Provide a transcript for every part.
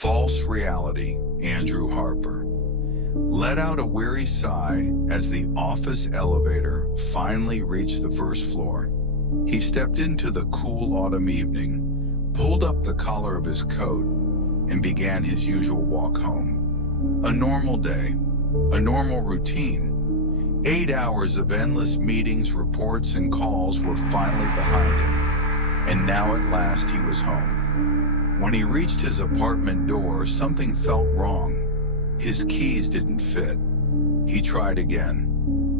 False reality, Andrew Harper let out a weary sigh as the office elevator finally reached the first floor. He stepped into the cool autumn evening, pulled up the collar of his coat, and began his usual walk home. A normal day, a normal routine. 8 hours of endless meetings, reports, and calls were finally behind him, and now at last he was home. When he reached his apartment door, something felt wrong. His keys didn't fit. He tried again.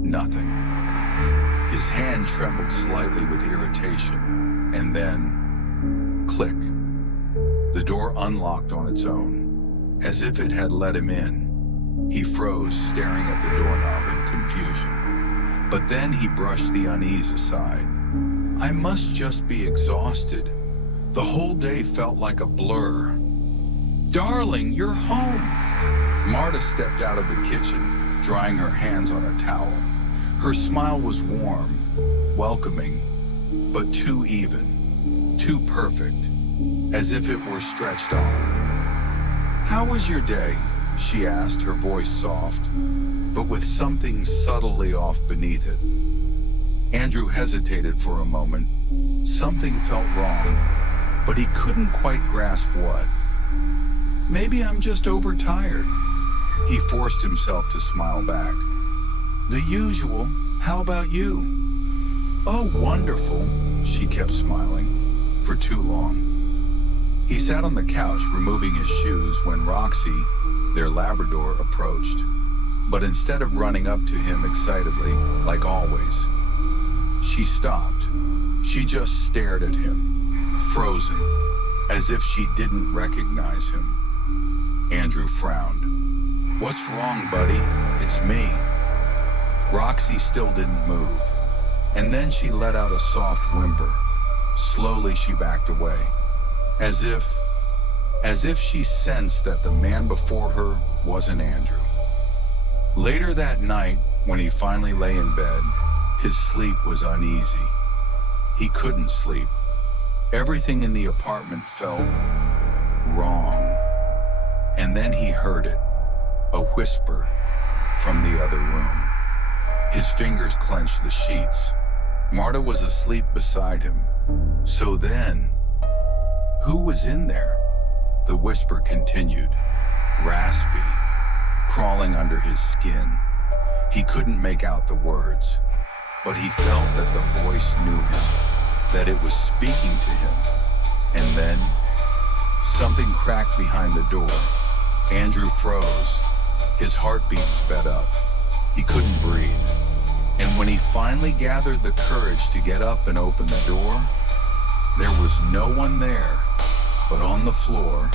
Nothing. His hand trembled slightly with irritation, and then, click. The door unlocked on its own, as if it had let him in. He froze, staring at the doorknob in confusion. But then he brushed the unease aside. I must just be exhausted. The whole day felt like a blur. Darling, you're home! Marta stepped out of the kitchen, drying her hands on a towel. Her smile was warm, welcoming, but too even, too perfect, as if it were stretched on. How was your day? She asked, her voice soft, but with something subtly off beneath it. Andrew hesitated for a moment. Something felt wrong, but he couldn't quite grasp what. Maybe I'm just overtired. He forced himself to smile back. The usual. How about you? Oh, wonderful. She kept smiling. For too long. He sat on the couch, removing his shoes, when Roxy, their Labrador, approached. But instead of running up to him excitedly, like always, she stopped. She just stared at him, frozen, as if she didn't recognize him. Andrew frowned. What's wrong, buddy? It's me. Roxy still didn't move, and then she let out a soft whimper. Slowly she backed away, as if she sensed that the man before her wasn't Andrew. Later that night, when he finally lay in bed, his sleep was uneasy. He couldn't sleep. Everything in the apartment felt wrong. And then he heard it. A whisper from the other room. His fingers clenched the sheets. Marta was asleep beside him. So then, who was in there? The whisper continued, raspy, crawling under his skin. He couldn't make out the words, but he felt that the voice knew him, that it was speaking to him. And then, something cracked behind the door. Andrew froze. His heartbeat sped up. He couldn't breathe. And when he finally gathered the courage to get up and open the door, there was no one there, but on the floor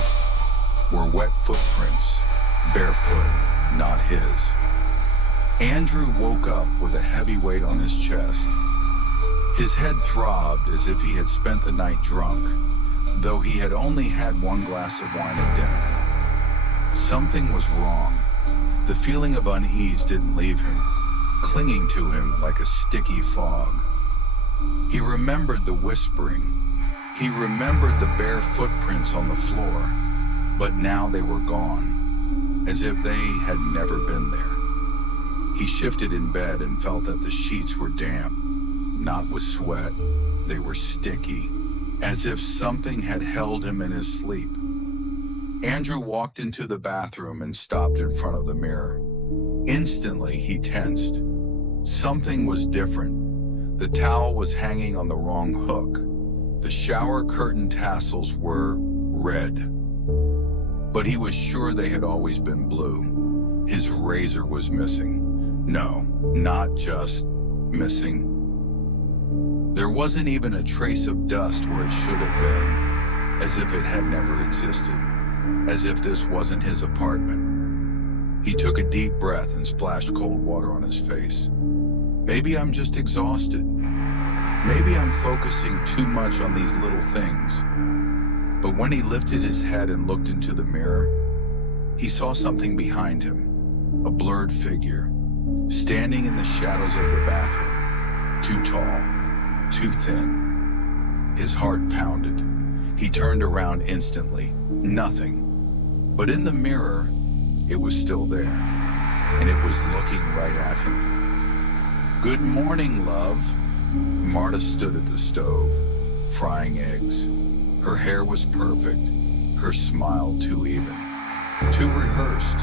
were wet footprints, barefoot, not his. Andrew woke up with a heavy weight on his chest. His head throbbed as if he had spent the night drunk, though he had only had one glass of wine at dinner. Something was wrong. The feeling of unease didn't leave him, clinging to him like a sticky fog. He remembered the whispering. He remembered the bare footprints on the floor, but now they were gone, as if they had never been there. He shifted in bed and felt that the sheets were damp, not with sweat. They were sticky, as if something had held him in his sleep. Andrew walked into the bathroom and stopped in front of the mirror. Instantly, he tensed. Something was different. The towel was hanging on the wrong hook. The shower curtain tassels were red. But he was sure they had always been blue. His razor was missing. No, not just missing. There wasn't even a trace of dust where it should have been, as if it had never existed. As if this wasn't his apartment. He took a deep breath and splashed cold water on his face. Maybe I'm just exhausted. Maybe I'm focusing too much on these little things. But when he lifted his head and looked into the mirror, he saw something behind him, a blurred figure, standing in the shadows of the bathroom, too tall, too thin. His heart pounded. He turned around instantly. Nothing. But in the mirror, it was still there, and it was looking right at him. "Good morning, love." Marta stood at the stove, frying eggs. Her hair was perfect, her smile too even, too rehearsed,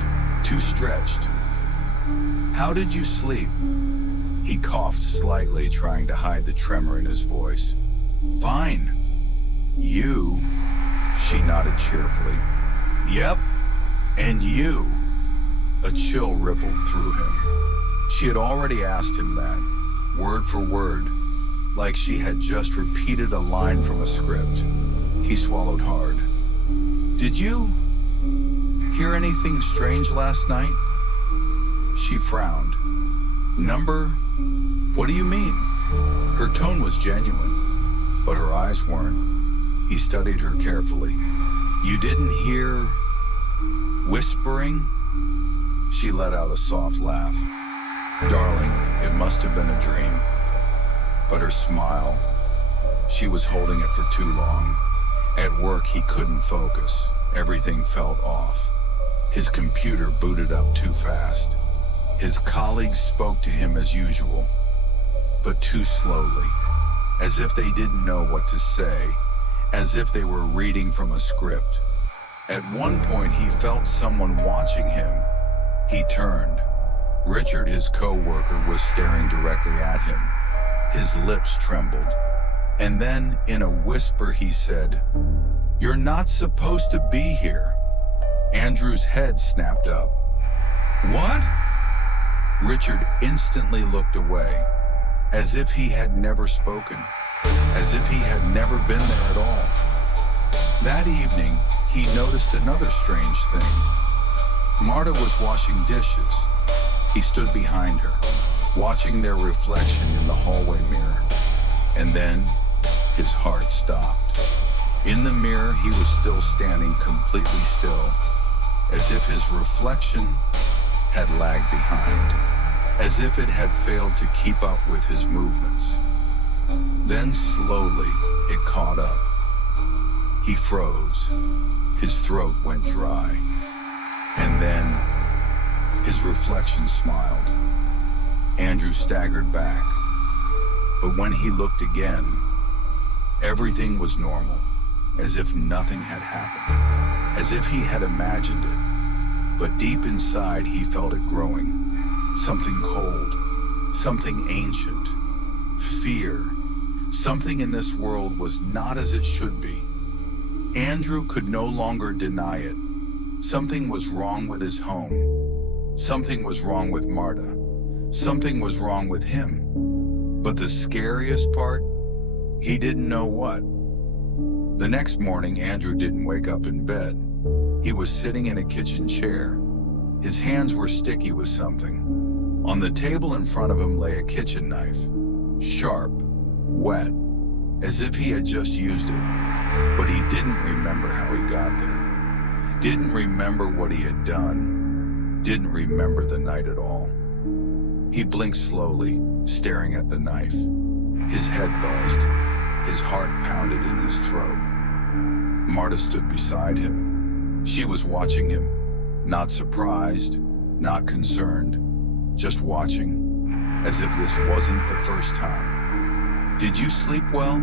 too stretched. "How did you sleep?" He coughed slightly, trying to hide the tremor in his voice. "Fine." "You?" She nodded cheerfully. "Yep. And you?" A chill rippled through him. She had already asked him that, word for word, like she had just repeated a line from a script. He swallowed hard. "Did you hear anything strange last night?" She frowned. "Number? What do you mean?" Her tone was genuine, but her eyes weren't. He studied her carefully. "You didn't hear whispering?" She let out a soft laugh. "Darling, it must have been a dream." But her smile, she was holding it for too long. At work, he couldn't focus. Everything felt off. His computer booted up too fast. His colleagues spoke to him as usual, but too slowly, as if they didn't know what to say, as if they were reading from a script. At one point, he felt someone watching him. He turned. Richard, his co-worker, was staring directly at him. His lips trembled. And then, in a whisper, he said, "You're not supposed to be here." Andrew's head snapped up. "What?" Richard instantly looked away, as if he had never spoken, as if he had never been there at all. That evening, he noticed another strange thing. Marta was washing dishes. He stood behind her, watching their reflection in the hallway mirror. And then, his heart stopped. In the mirror, he was still standing completely still, as if his reflection had lagged behind, as if it had failed to keep up with his movements. Then slowly, it caught up. He froze. His throat went dry. And then, his reflection smiled. Andrew staggered back. But when he looked again, everything was normal, as if nothing had happened, as if he had imagined it. But deep inside, he felt it growing. Something cold, something ancient, fear. Something in this world was not as it should be. Andrew could no longer deny it. Something was wrong with his home. Something was wrong with Marta. Something was wrong with him. But the scariest part, he didn't know what. The next morning, Andrew didn't wake up in bed. He was sitting in a kitchen chair. His hands were sticky with something. On the table in front of him lay a kitchen knife, sharp, wet, as if he had just used it. But he didn't remember how he got there. Didn't remember what he had done. Didn't remember the night at all. He blinked slowly, staring at the knife. His head buzzed. His heart pounded in his throat. Marta stood beside him. She was watching him, not surprised, not concerned, just watching, as if this wasn't the first time. "Did you sleep well?"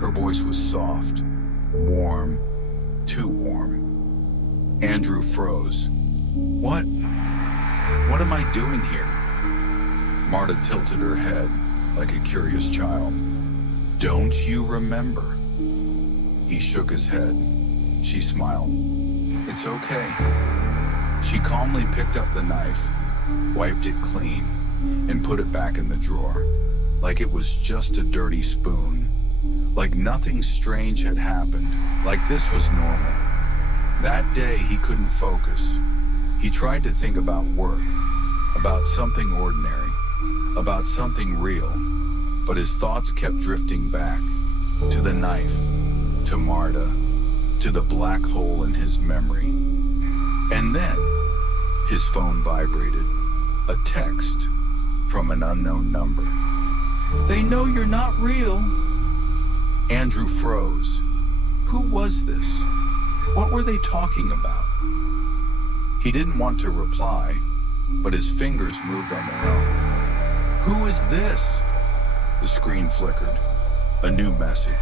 Her voice was soft, warm, too warm. Andrew froze. What am I doing here?" Marta tilted her head like a curious child. "Don't you remember?" He shook his head. She smiled. "It's okay." She calmly picked up the knife, wiped it clean, and put it back in the drawer, like it was just a dirty spoon. Like nothing strange had happened, like this was normal. That day, he couldn't focus. He tried to think about work, about something ordinary, about something real, but his thoughts kept drifting back, to the knife, to Marta, to the black hole in his memory. And then, his phone vibrated, a text from an unknown number. "They know you're not real." Andrew froze. Who was this? What were they talking about? He didn't want to reply, but his fingers moved on their own. Who is this? The screen flickered. A new message.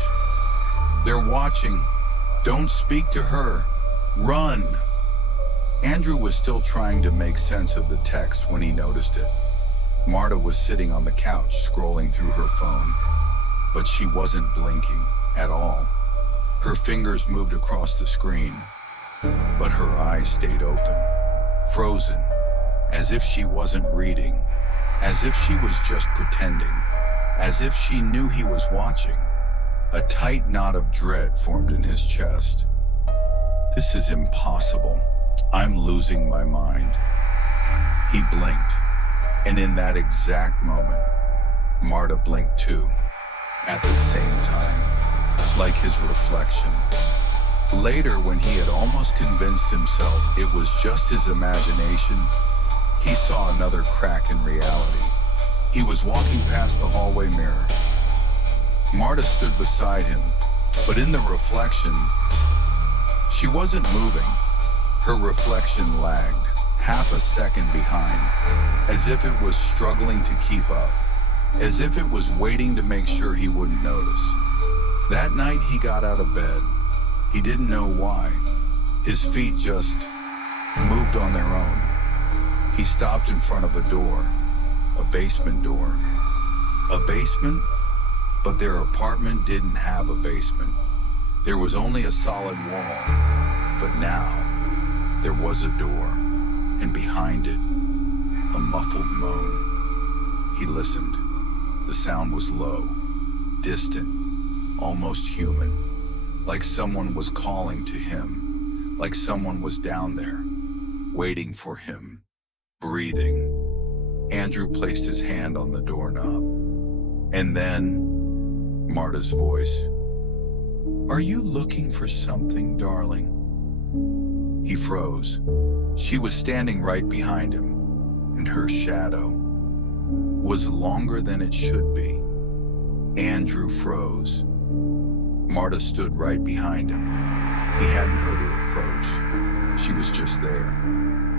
They're watching. Don't speak to her. Run. Andrew was still trying to make sense of the text when he noticed it. Marta was sitting on the couch scrolling through her phone, but she wasn't blinking at all. Her fingers moved across the screen, but her eyes stayed open, frozen, as if she wasn't reading, as if she was just pretending, as if she knew he was watching. A tight knot of dread formed in his chest. This is impossible. I'm losing my mind. He blinked, and in that exact moment, Marta blinked too, at the same time, like his reflection. Later, when he had almost convinced himself it was just his imagination, he saw another crack in reality. He was walking past the hallway mirror. Marta stood beside him, but in the reflection, she wasn't moving. Her reflection lagged, half a second behind, as if it was struggling to keep up, as if it was waiting to make sure he wouldn't notice. That night he got out of bed. He didn't know why. His feet just moved on their own. He stopped in front of a door, a basement door. A basement? But their apartment didn't have a basement. There was only a solid wall, but now there was a door, and behind it, a muffled moan. He listened. The sound was low, distant, almost human, like someone was calling to him, like someone was down there, waiting for him, breathing. Andrew placed his hand on the doorknob, and then Marta's voice. Are you looking for something, darling? He froze. She was standing right behind him, and her shadow was longer than it should be. Andrew froze. Marta stood right behind him. He hadn't heard her approach. She was just there,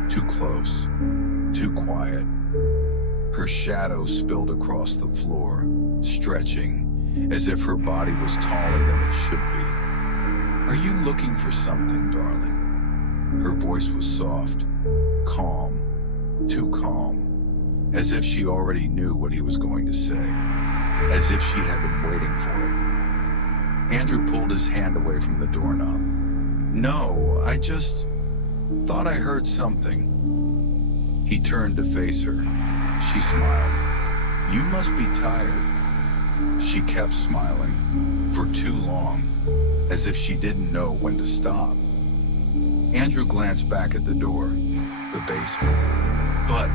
too close, too quiet. Her shadow spilled across the floor, stretching as if her body was taller than it should be. Are you looking for something, darling? Her voice was soft, calm, too calm, as if she already knew what he was going to say, as if she had been waiting for it. Andrew pulled his hand away from the doorknob. No, I just thought I heard something. He turned to face her. She smiled. You must be tired. She kept smiling, for too long, as if she didn't know when to stop. Andrew glanced back at the door, the basement. But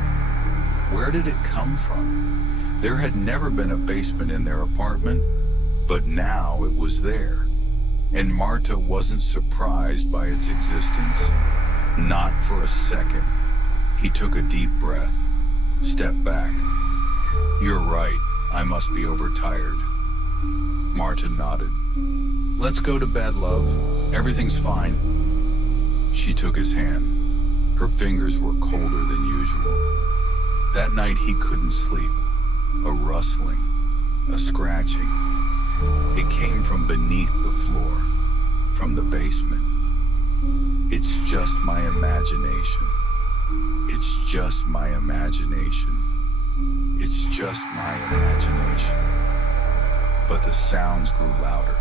where did it come from? There had never been a basement in their apartment, but now it was there. And Marta wasn't surprised by its existence. Not for a second. He took a deep breath, stepped back. You're right, I must be overtired. Marta nodded. Let's go to bed, love. Everything's fine. She took his hand. Her fingers were colder than usual. That night he couldn't sleep. A rustling, a scratching. It came from beneath the floor, from the basement. It's just my imagination. It's just my imagination. It's just my imagination. But the sounds grew louder,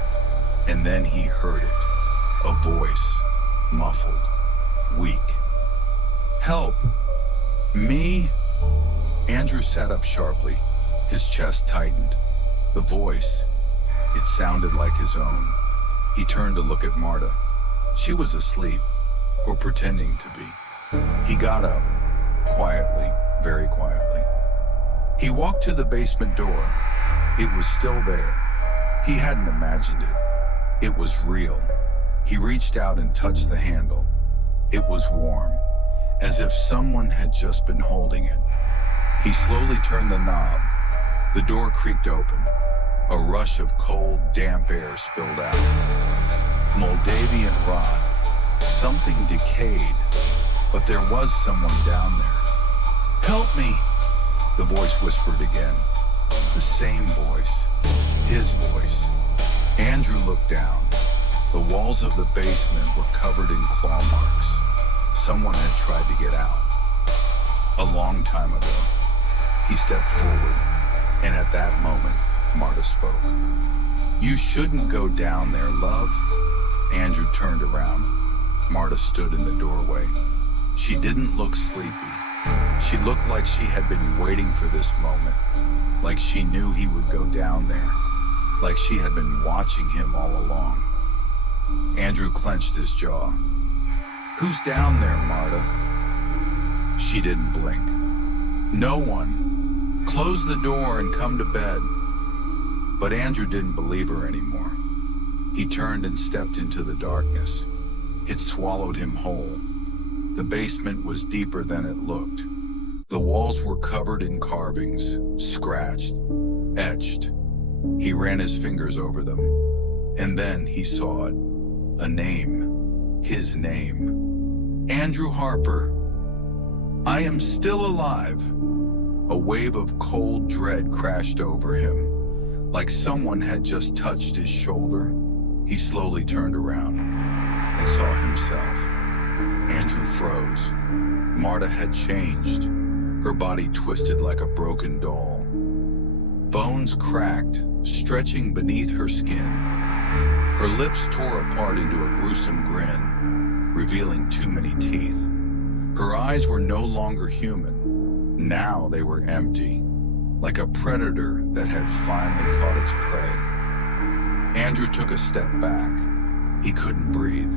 and then he heard it. A voice, muffled, weak. Help! Me? Andrew sat up sharply. His chest tightened. The voice, it sounded like his own. He turned to look at Marta. She was asleep, or pretending to be. He got up, quietly, very quietly. He walked to the basement door. It was still there. He hadn't imagined it. It was real. He reached out and touched the handle. It was warm, as if someone had just been holding it. He slowly turned the knob. The door creaked open. A rush of cold, damp air spilled out. Moldavian rot, Something decayed, but there was someone down there. "Help me," the voice whispered again. The same voice, his voice. Andrew looked down. The walls of the basement were covered in claw marks. Someone had tried to get out. A long time ago. He stepped forward, and at that moment, Marta spoke. "You shouldn't go down there, love." Andrew turned around. Marta stood in the doorway. She didn't look sleepy. She looked like she had been waiting for this moment, like she knew he would go down there, like she had been watching him all along. Andrew clenched his jaw. "Who's down there, Marta?" She didn't blink. "No one. Close the door and come to bed." But Andrew didn't believe her anymore. He turned and stepped into the darkness. It swallowed him whole. The basement was deeper than it looked. The walls were covered in carvings, scratched, etched. He ran his fingers over them, and then he saw it. A name. His name. Andrew Harper. "I am still alive." A wave of cold dread crashed over him, like someone had just touched his shoulder. He slowly turned around and saw himself. Andrew froze. Marta had changed. Her body twisted like a broken doll. Bones cracked, stretching beneath her skin. Her lips tore apart into a gruesome grin, revealing too many teeth. Her eyes were no longer human. Now they were empty, like a predator that had finally caught its prey. Andrew took a step back. He couldn't breathe.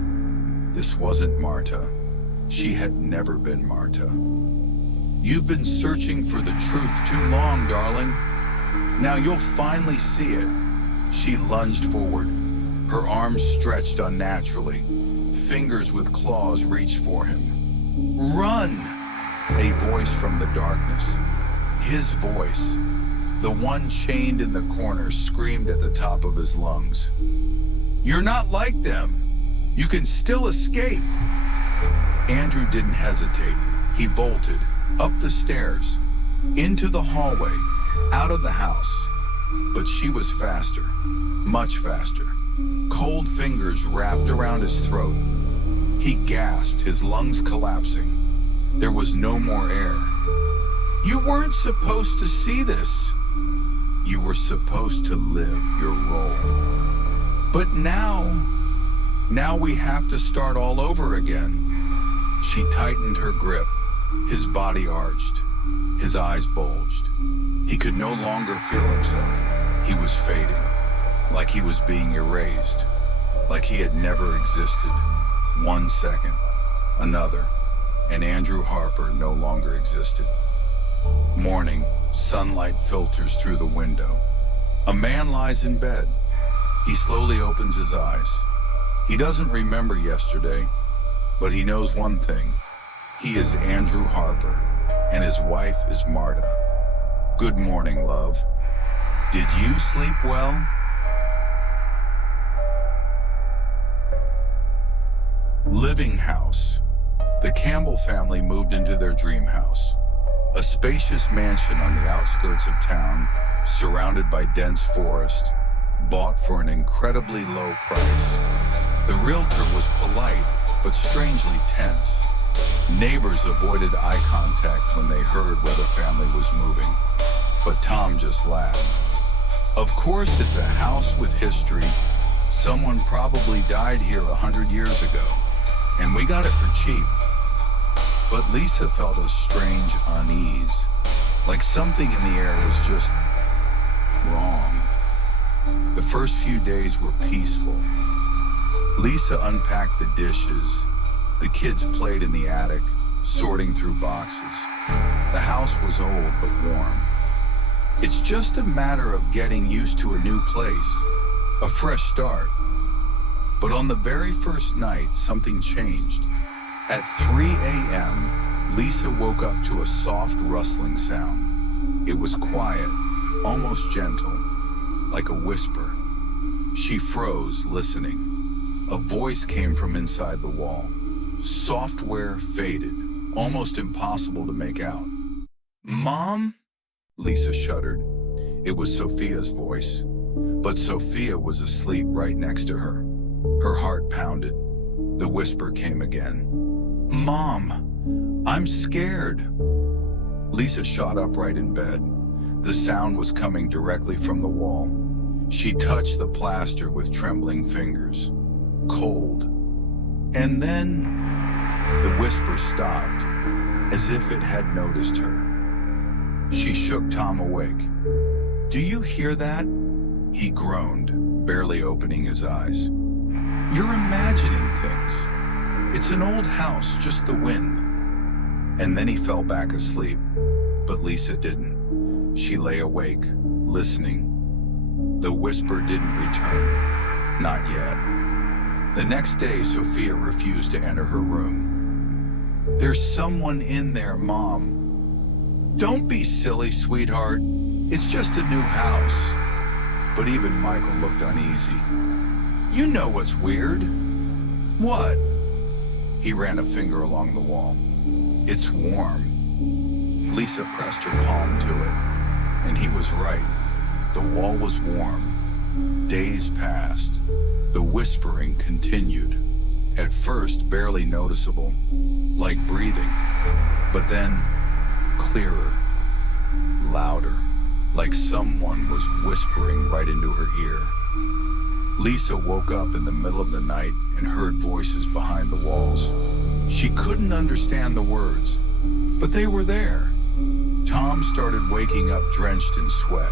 This wasn't Marta. She had never been Marta. "You've been searching for the truth too long, darling. Now you'll finally see it." She lunged forward, her arms stretched unnaturally. Fingers with claws reached for him. "Run!" A voice from the darkness. His voice. The one chained in the corner screamed at the top of his lungs. "You're not like them. You can still escape." Andrew didn't hesitate. He bolted, up the stairs, into the hallway, out of the house. But she was faster, much faster. Cold fingers wrapped around his throat. He gasped, his lungs collapsing. There was no more air. "You weren't supposed to see this. You were supposed to live your role. But now we have to start all over again." She tightened her grip. His body arched. His eyes bulged. He could no longer feel himself. He was fading, like he was being erased, like he had never existed. 1 second, another, and Andrew Harper no longer existed. Morning, sunlight filters through the window. A man lies in bed. He slowly opens his eyes. He doesn't remember yesterday, but he knows one thing. He is Andrew Harper, and his wife is Marta. "Good morning, love. Did you sleep well?" Living house. The Campbell family moved into their dream house. A spacious mansion on the outskirts of town, surrounded by dense forest, bought for an incredibly low price. The realtor was polite, but strangely tense. Neighbors avoided eye contact when they heard where the family was moving. But Tom just laughed. "Of course it's a house with history. Someone probably died here 100 years ago, and we got it for cheap." But Lisa felt a strange unease, like something in the air was just wrong. The first few days were peaceful. Lisa unpacked the dishes. The kids played in the attic, sorting through boxes. The house was old but warm. It's just a matter of getting used to a new place, a fresh start. But on the very first night, something changed. At 3 a.m., Lisa woke up to a soft rustling sound. It was quiet, almost gentle, like a whisper. She froze, listening. A voice came from inside the wall. software faded, almost impossible to make out. "Mom?" Lisa shuddered. It was Sophia's voice, but Sophia was asleep right next to her. Her heart pounded. The whisper came again. "Mom, I'm scared." Lisa shot upright in bed. The sound was coming directly from the wall. She touched the plaster with trembling fingers. Cold. And then the whisper stopped, as if it had noticed her. She shook Tom awake. "Do you hear that?" He groaned, barely opening his eyes. "You're imagining things. It's an old house, just the wind." And then he fell back asleep, but Lisa didn't. She lay awake, listening. The whisper didn't return. Not yet. The next day, Sophia refused to enter her room. "There's someone in there, Mom." "Don't be silly, sweetheart. It's just a new house." But even Michael looked uneasy. "You know what's weird." "What?" He ran a finger along the wall. "It's warm." Lisa pressed her palm to it, and he was right. The wall was warm. Days passed. The whispering continued. At first, barely noticeable, like breathing. But then, clearer, louder, like someone was whispering right into her ear. Lisa woke up in the middle of the night and heard voices behind the walls. She couldn't understand the words, but they were there. Tom started waking up drenched in sweat.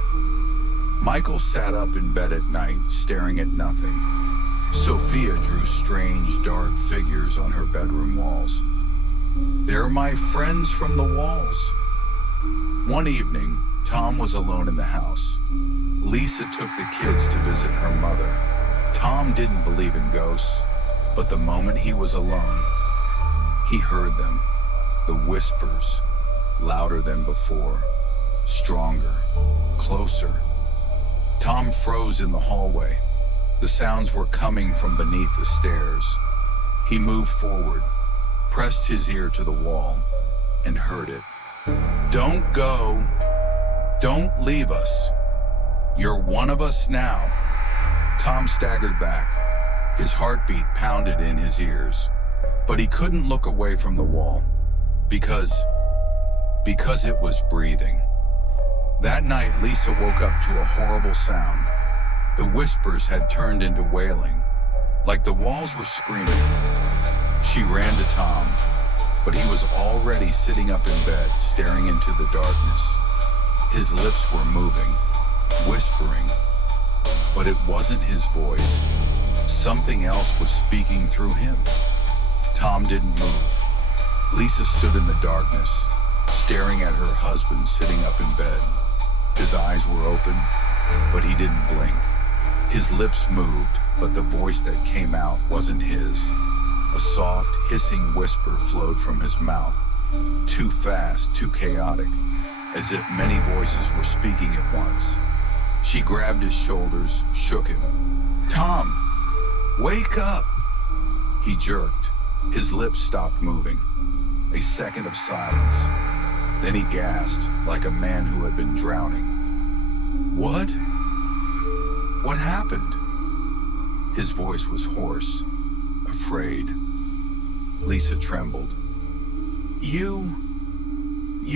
Michael sat up in bed at night, staring at nothing. Sophia drew strange, dark figures on her bedroom walls. "They're my friends from the walls." One evening, Tom was alone in the house. Lisa took the kids to visit her mother. Tom didn't believe in ghosts, but the moment he was alone, he heard them. The whispers, louder than before, stronger, closer. Tom froze in the hallway. The sounds were coming from beneath the stairs. He moved forward, pressed his ear to the wall, and heard it. "Don't go. Don't leave us. You're one of us now." Tom staggered back. His heartbeat pounded in his ears, but he couldn't look away from the wall because it was breathing. That night, Lisa woke up to a horrible sound. The whispers had turned into wailing, like the walls were screaming. She ran to Tom, but he was already sitting up in bed, staring into the darkness. His lips were moving, whispering, but it wasn't his voice. Something else was speaking through him. Tom didn't move. Lisa stood in the darkness, staring at her husband sitting up in bed. His eyes were open, but he didn't blink. His lips moved, but the voice that came out wasn't his. A soft, hissing whisper flowed from his mouth, too fast, too chaotic, as if many voices were speaking at once. She grabbed his shoulders, shook him. "Tom, wake up!" He jerked. His lips stopped moving. A second of silence. Then he gasped, like a man who had been drowning. "What? What happened?" His voice was hoarse, afraid. Lisa trembled. You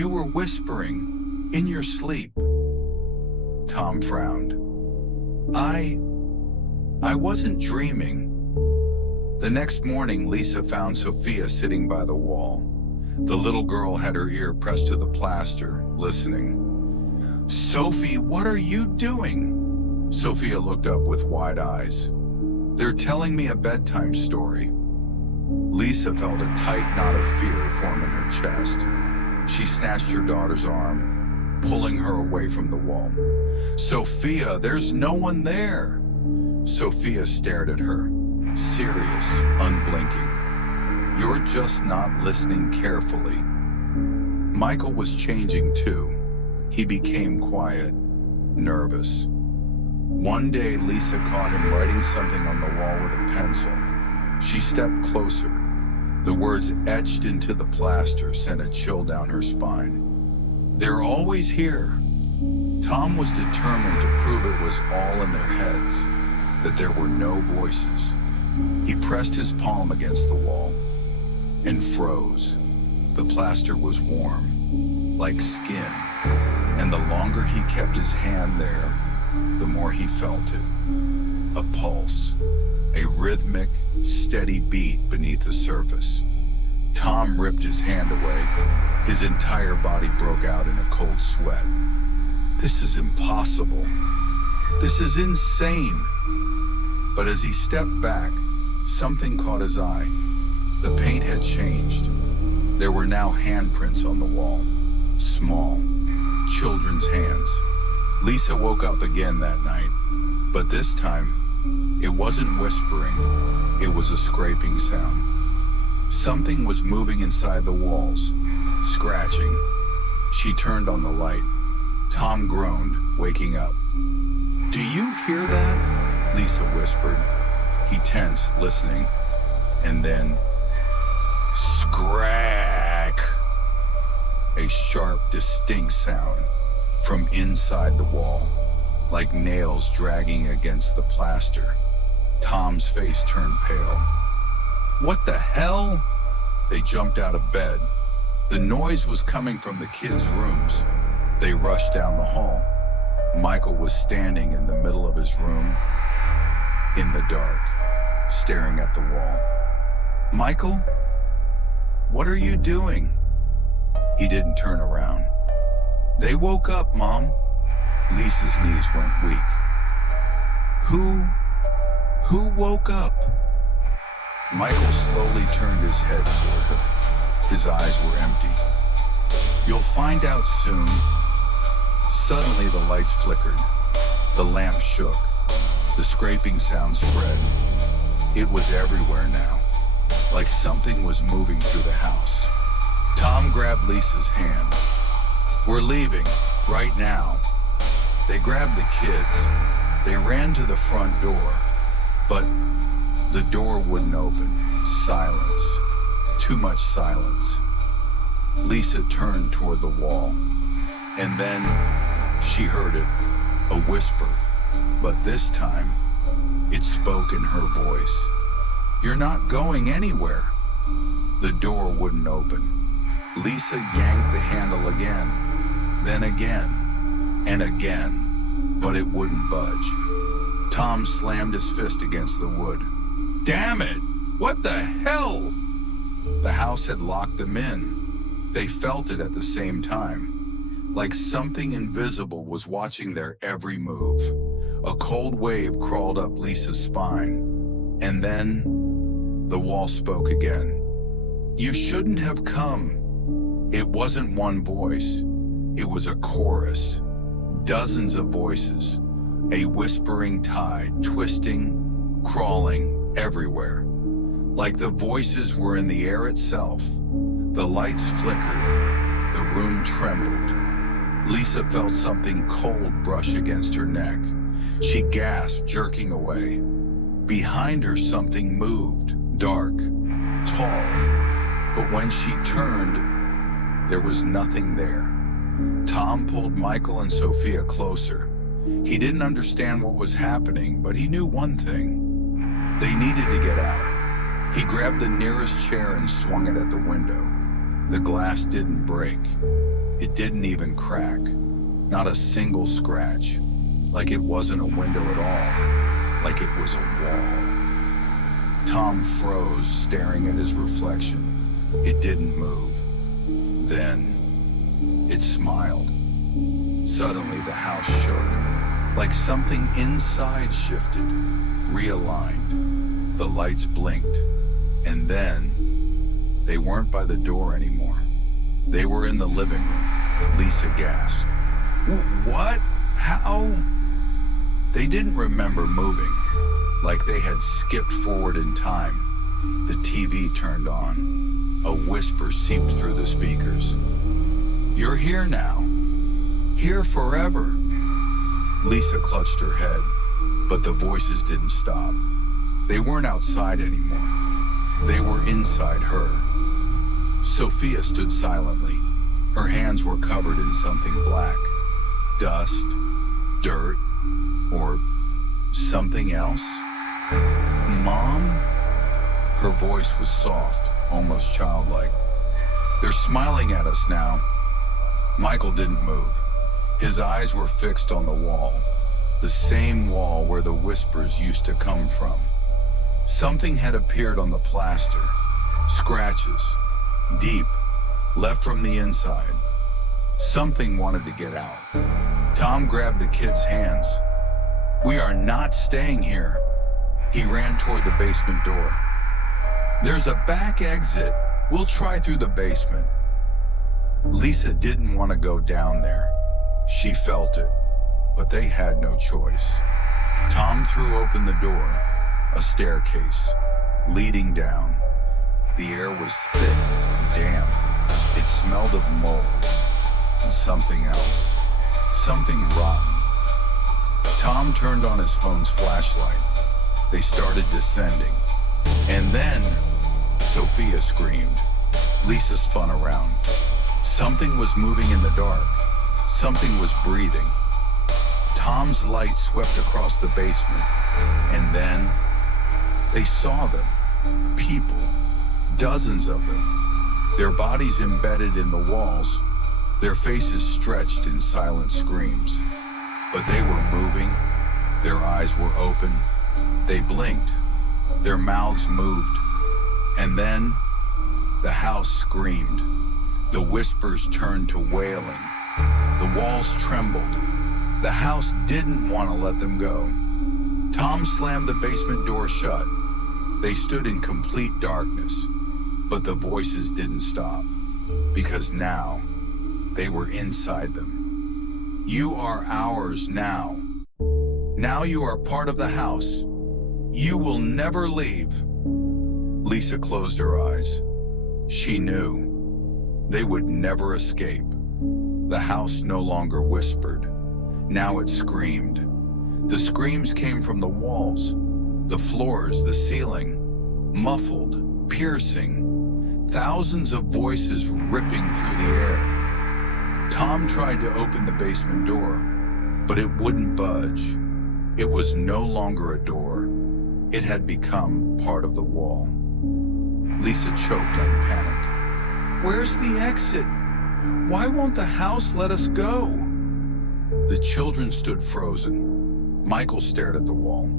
were whispering in your sleep." Tom frowned. I wasn't dreaming." The next morning, Lisa found Sophia sitting by the wall. The little girl had her ear pressed to the plaster, listening. "Sophie, what are you doing?" Sophia looked up with wide eyes. "They're telling me a bedtime story." Lisa felt a tight knot of fear form in her chest. She snatched her daughter's arm, pulling her away from the wall. "Sophia, there's no one there." Sophia stared at her, serious, unblinking. "You're just not listening carefully." Michael was changing too. He became quiet, nervous. One day, Lisa caught him writing something on the wall with a pencil. She stepped closer. The words etched into the plaster sent a chill down her spine. "They're always here." Tom was determined to prove it was all in their heads, that there were no voices. He pressed his palm against the wall and froze. The plaster was warm, like skin, and the longer he kept his hand there, the more he felt it. A pulse, a rhythmic, steady beat beneath the surface. Tom ripped his hand away. His entire body broke out in a cold sweat. "This is impossible. This is insane." But as he stepped back, something caught his eye. The paint had changed. There were now handprints on the wall. Small, children's hands. Lisa woke up again that night, but this time, it wasn't whispering, it was a scraping sound. Something was moving inside the walls, scratching. She turned on the light. Tom groaned, waking up. "Do you hear that?" Lisa whispered. He tensed, listening. And then, scrack! A sharp, distinct sound from inside the wall, like nails dragging against the plaster. Tom's face turned pale. "What the hell?" They jumped out of bed. The noise was coming from the kids' rooms. They rushed down the hall. Michael was standing in the middle of his room, in the dark, staring at the wall. "Michael? What are you doing?" He didn't turn around. "They woke up, Mom." Lisa's knees went weak. Who woke up?" Michael slowly turned his head toward her. His eyes were empty. "You'll find out soon." Suddenly the lights flickered. The lamp shook. The scraping sound spread. It was everywhere now, like something was moving through the house. Tom grabbed Lisa's hand. "We're leaving, right now." They grabbed the kids. They ran to the front door, but the door wouldn't open. Silence. Too much silence. Lisa turned toward the wall, and then she heard it, a whisper, but this time it spoke in her voice. "You're not going anywhere." The door wouldn't open. Lisa yanked the handle again, then again, and again, but it wouldn't budge. Tom slammed his fist against the wood. "Damn it! What the hell?" The house had locked them in. They felt it at the same time, like something invisible was watching their every move. A cold wave crawled up Lisa's spine, and then the wall spoke again. "You shouldn't have come." It wasn't one voice. It was a chorus. Dozens of voices. A whispering tide, twisting, crawling everywhere. Like the voices were in the air itself. The lights flickered. The room trembled. Lisa felt something cold brush against her neck. She gasped, jerking away. Behind her, something moved, dark, tall. But when she turned, there was nothing there. Tom pulled Michael and Sophia closer. He didn't understand what was happening, but he knew one thing. They needed to get out. He grabbed the nearest chair and swung it at the window. The glass didn't break. It didn't even crack. Not a single scratch. Like it wasn't a window at all. Like it was a wall. Tom froze, staring at his reflection. It didn't move. Then, it smiled. Suddenly the house shook, like something inside shifted, realigned. The lights blinked, and then they weren't by the door anymore. They were in the living room. Lisa gasped. "What? How?" They didn't remember moving, like they had skipped forward in time. The TV turned on. A whisper seeped through the speakers. "You're here now. Here forever." Lisa clutched her head, but the voices didn't stop. They weren't outside anymore. They were inside her. Sophia stood silently. Her hands were covered in something black. Dust, dirt, or something else? Mom? Her voice was soft, almost childlike. They're smiling at us now. Michael didn't move. His eyes were fixed on the wall, the same wall where the whispers used to come from. Something had appeared on the plaster. Scratches, deep, left from the inside. Something wanted to get out. Tom grabbed the kid's hands. "We are not staying here." He ran toward the basement door. "There's a back exit. We'll try through the basement." Lisa didn't want to go down there. She felt it, but they had no choice. Tom threw open the door, a staircase, leading down. The air was thick, damp. It smelled of mold and something else, something rotten. Tom turned on his phone's flashlight. They started descending. And then, Sophia screamed. Lisa spun around. Something was moving in the dark. Something was breathing. Tom's light swept across the basement. And then, they saw them. People. Dozens of them. Their bodies embedded in the walls. Their faces stretched in silent screams. But they were moving. Their eyes were open. They blinked. Their mouths moved. And then, the house screamed. The whispers turned to wailing. The walls trembled. The house didn't want to let them go. Tom slammed the basement door shut. They stood in complete darkness. But the voices didn't stop. Because now, they were inside them. "You are ours now. Now you are part of the house. You will never leave." Lisa closed her eyes. She knew they would never escape. The house no longer whispered. Now it screamed. The screams came from the walls, the floors, the ceiling, muffled, piercing, thousands of voices ripping through the air. Tom tried to open the basement door, but it wouldn't budge. It was no longer a door. It had become part of the wall. Lisa choked on panic. "Where's the exit? Why won't the house let us go?" The children stood frozen. Michael stared at the wall.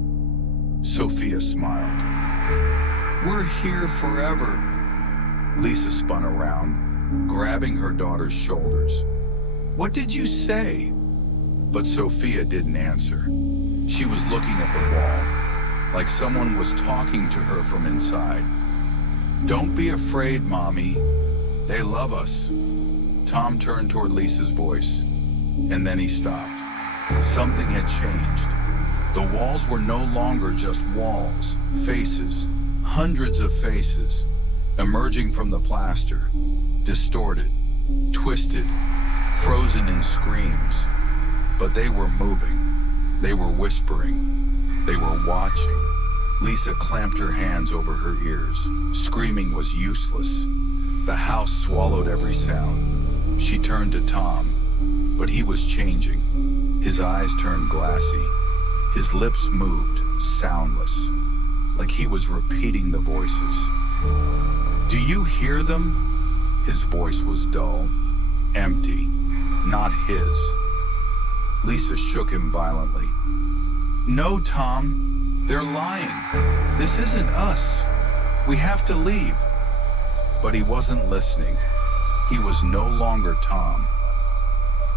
Sophia smiled. "We're here forever." Lisa spun around, grabbing her daughter's shoulders. "What did you say?" But Sophia didn't answer. She was looking at the wall, like someone was talking to her from inside. "Don't be afraid, Mommy. They love us." Tom turned toward Lisa's voice, and then he stopped. Something had changed. The walls were no longer just walls, faces, hundreds of faces, emerging from the plaster, distorted, twisted, frozen in screams. But they were moving. They were whispering. They were watching. Lisa clamped her hands over her ears. Screaming was useless. The house swallowed every sound. She turned to Tom, but he was changing. His eyes turned glassy. His lips moved, soundless, like he was repeating the voices. "Do you hear them?" His voice was dull, empty, not his. Lisa shook him violently. "No, Tom, they're lying. This isn't us. We have to leave." But he wasn't listening. He was no longer Tom.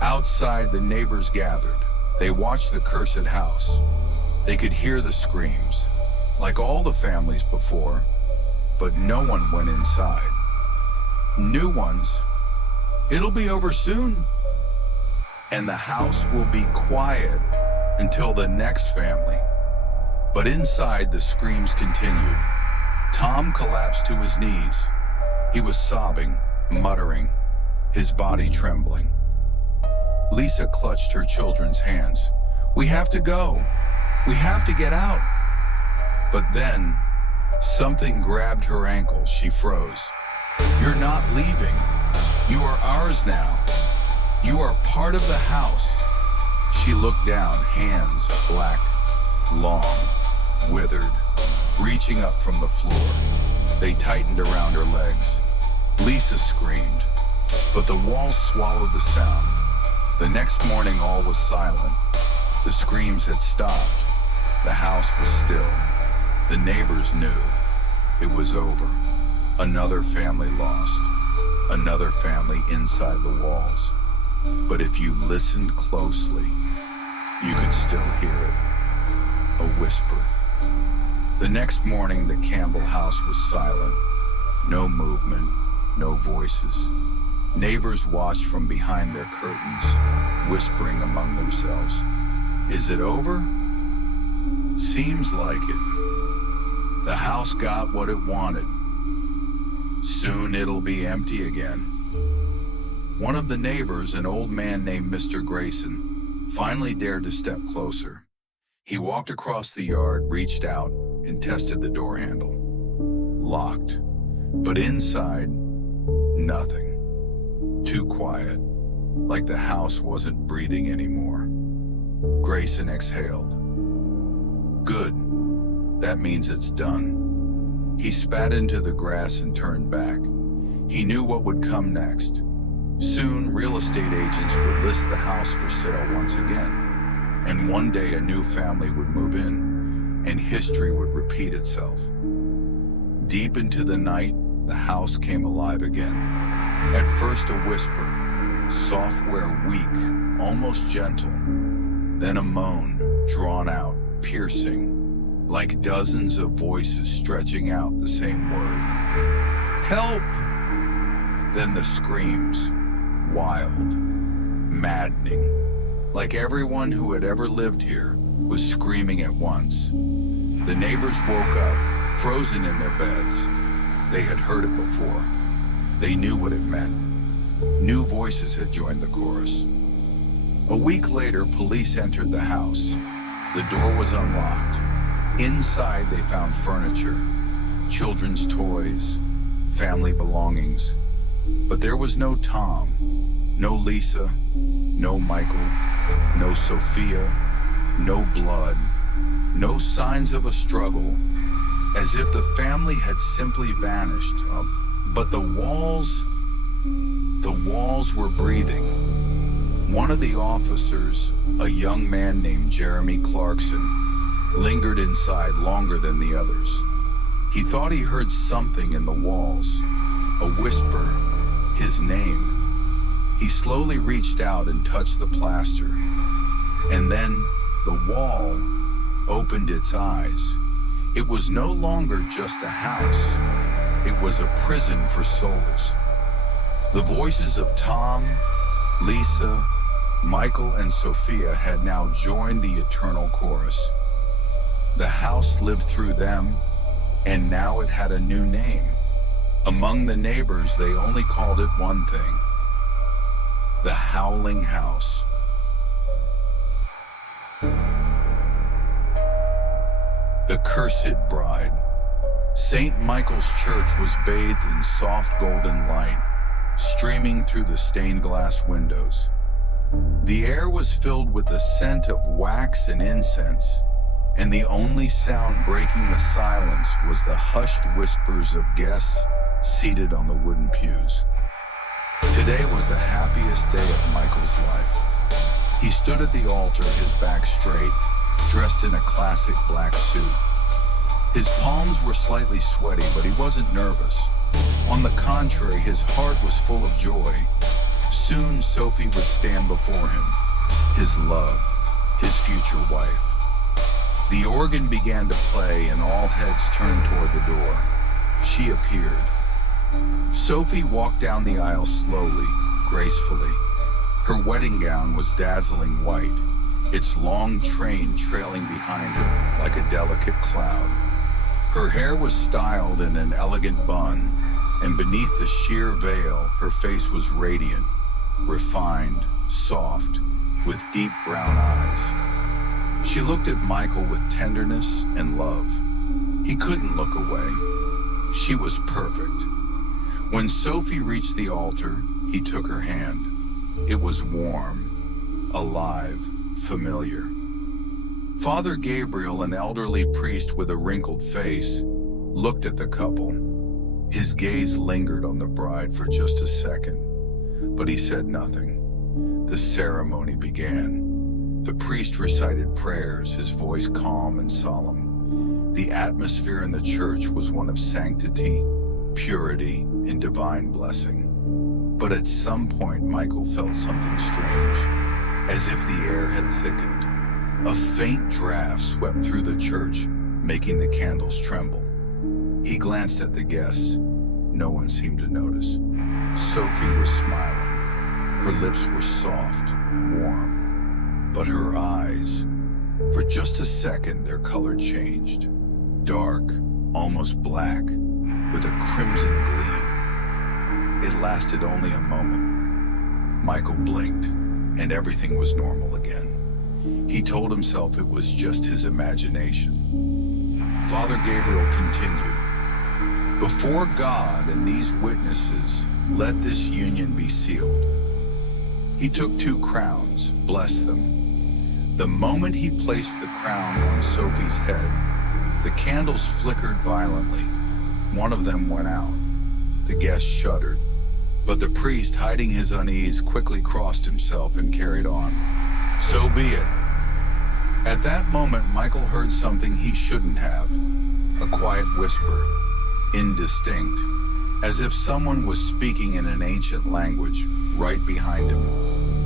Outside, the neighbors gathered. They watched the cursed house. They could hear the screams, like all the families before, but no one went inside. New ones. "It'll be over soon. And the house will be quiet until the next family." But inside, the screams continued. Tom collapsed to his knees. He was sobbing, muttering, his body trembling. Lisa clutched her children's hands. "We have to go. We have to get out." But then, Something grabbed her ankle. She froze. "You're not leaving. You are ours now. You are part of the house." She looked down, hands black, long, withered, reaching up from the floor. They tightened around her legs. Lisa screamed, but the walls swallowed the sound. The next morning all was silent. The screams had stopped. The house was still. The neighbors knew. It was over. Another family lost. Another family inside the walls. But if you listened closely, you could still hear it. A whisper. The next morning, the Campbell house was silent. No movement, no voices. Neighbors watched from behind their curtains, whispering among themselves. "Is it over? Seems like it. The house got what it wanted. Soon it'll be empty again." One of the neighbors, an old man named Mr. Grayson, finally dared to step closer. He walked across the yard, reached out, and tested the door handle. Locked. But inside, nothing. Too quiet, like the house wasn't breathing anymore. Grayson exhaled. "Good. That means it's done." He spat into the grass and turned back. He knew what would come next. Soon, real estate agents would list the house for sale once again. And one day a new family would move in, and history would repeat itself. Deep into the night, the house came alive again. At first a whisper, software weak, almost gentle. Then a moan, drawn out, piercing, like dozens of voices stretching out the same word. "Help!" Then the screams, wild, maddening, like everyone who had ever lived here was screaming at once. The neighbors woke up, frozen in their beds. They had heard it before. They knew what it meant. New voices had joined the chorus. A week later, police entered the house. The door was unlocked. Inside, they found furniture, children's toys, family belongings. But there was no Tom, no Lisa, no Michael, no Sophia, no blood, no signs of a struggle, as if the family had simply vanished. But the walls were breathing. One of the officers, a young man named Jeremy Clarkson, lingered inside longer than the others. He thought he heard something in the walls, a whisper, his name. He slowly reached out and touched the plaster. And then the wall opened its eyes. It was no longer just a house. It was a prison for souls. The voices of Tom, Lisa, Michael, and Sophia had now joined the eternal chorus. The house lived through them, and now it had a new name. Among the neighbors, they only called it one thing: the Howling House. The Cursed Bride. St. Michael's Church was bathed in soft golden light, streaming through the stained glass windows. The air was filled with the scent of wax and incense, and the only sound breaking the silence was the hushed whispers of guests seated on the wooden pews. Today was the happiest day of Michael's life. He stood at the altar, his back straight, dressed in a classic black suit. His palms were slightly sweaty, but he wasn't nervous. On the contrary, his heart was full of joy. Soon Sophie would stand before him, his love, his future wife. The organ began to play and all heads turned toward the door. She appeared. Sophie walked down the aisle slowly, gracefully. Her wedding gown was dazzling white, its long train trailing behind her like a delicate cloud. Her hair was styled in an elegant bun, and beneath the sheer veil, her face was radiant, refined, soft, with deep brown eyes. She looked at Michael with tenderness and love. He couldn't look away. She was perfect. When Sophie reached the altar, he took her hand. It was warm, alive, familiar. Father Gabriel, an elderly priest with a wrinkled face, looked at the couple. His gaze lingered on the bride for just a second, but he said nothing. The ceremony began. The priest recited prayers, his voice calm and solemn. The atmosphere in the church was one of sanctity, purity, and divine blessing. But at some point, Michael felt something strange, as if the air had thickened. A faint draft swept through the church, making the candles tremble. He glanced at the guests. No one seemed to notice. Sophie was smiling. Her lips were soft, warm, but her eyes, for just a second, their color changed. Dark, almost black, with a crimson gleam. It lasted only a moment. Michael blinked, and everything was normal again. He told himself it was just his imagination. Father Gabriel continued, "Before God and these witnesses, let this union be sealed." He took 2 crowns, blessed them. The moment he placed the crown on Sophie's head, the candles flickered violently. One of them went out. The guests shuddered, but the priest, hiding his unease, quickly crossed himself and carried on. "So be it." At that moment, Michael heard something he shouldn't have. A quiet whisper, indistinct, as if someone was speaking in an ancient language right behind him.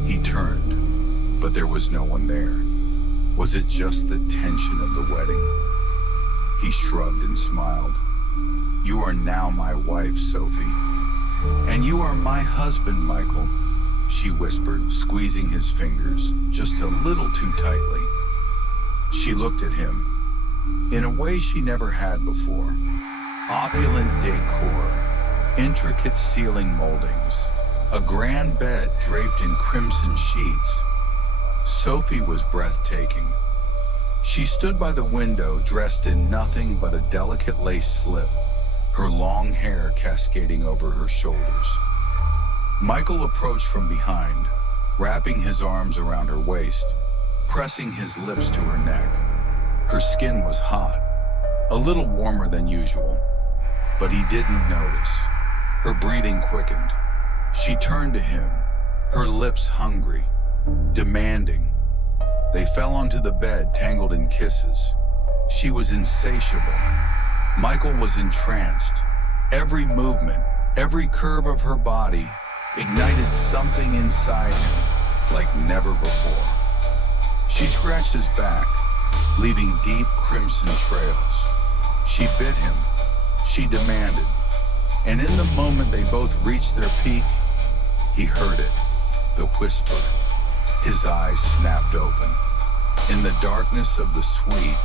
He turned, but there was no one there. Was it just the tension of the wedding? He shrugged and smiled. "You are now my wife, Sophie. And you are my husband, Michael," she whispered, squeezing his fingers just a little too tightly. She looked at him in a way she never had before. Opulent decor, intricate ceiling moldings, a grand bed draped in crimson sheets. Sophie was breathtaking. She stood by the window, dressed in nothing but a delicate lace slip, her long hair cascading over her shoulders. Michael approached from behind, wrapping his arms around her waist, pressing his lips to her neck. Her skin was hot, a little warmer than usual, but he didn't notice. Her breathing quickened. She turned to him, her lips hungry, demanding. They fell onto the bed, tangled in kisses. She was insatiable. Michael was entranced. Every movement, every curve of her body ignited something inside him like never before. She scratched his back, leaving deep crimson trails. She bit him. She demanded. And in the moment they both reached their peak, he heard it, the whisper. His eyes snapped open. In the darkness of the suite,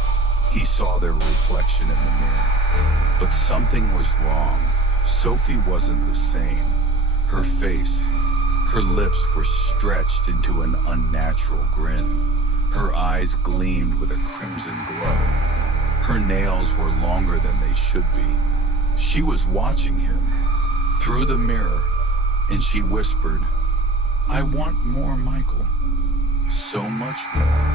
he saw their reflection in the mirror. But something was wrong. Sophie wasn't the same. Her face, her lips were stretched into an unnatural grin. Her eyes gleamed with a crimson glow. Her nails were longer than they should be. She was watching him through the mirror, and she whispered, "I want more, Michael. So much more."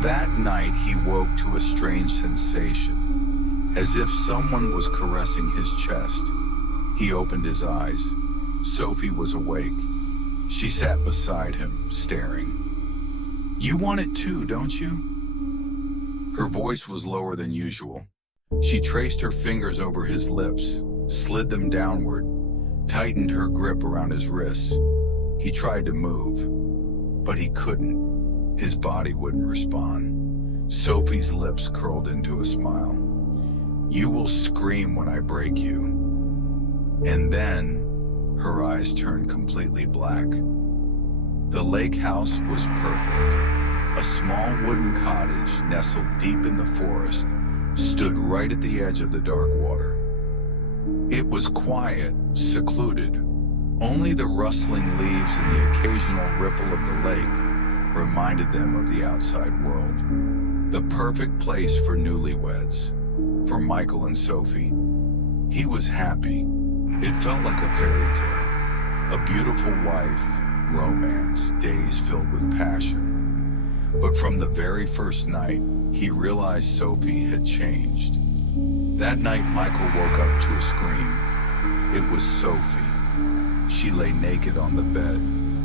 That night he woke to a strange sensation, as if someone was caressing his chest. He opened his eyes. Sophie was awake. She sat beside him, staring. "You want it too, don't you?" Her voice was lower than usual. She traced her fingers over his lips, slid them downward, tightened her grip around his wrists. He tried to move, but he couldn't. His body wouldn't respond. Sophie's lips curled into a smile. "You will scream when I break you." And then her eyes turned completely black. The lake house was perfect. A small wooden cottage nestled deep in the forest stood right at the edge of the dark water. It was quiet, secluded. Only the rustling leaves and the occasional ripple of the lake reminded them of the outside world. The perfect place for newlyweds. for Michael and Sophie. He was happy. It felt like a fairy tale. A beautiful wife, romance, days filled with passion. But from the very first night, he realized Sophie had changed. That night, Michael woke up to a scream. It was Sophie. She lay naked on the bed,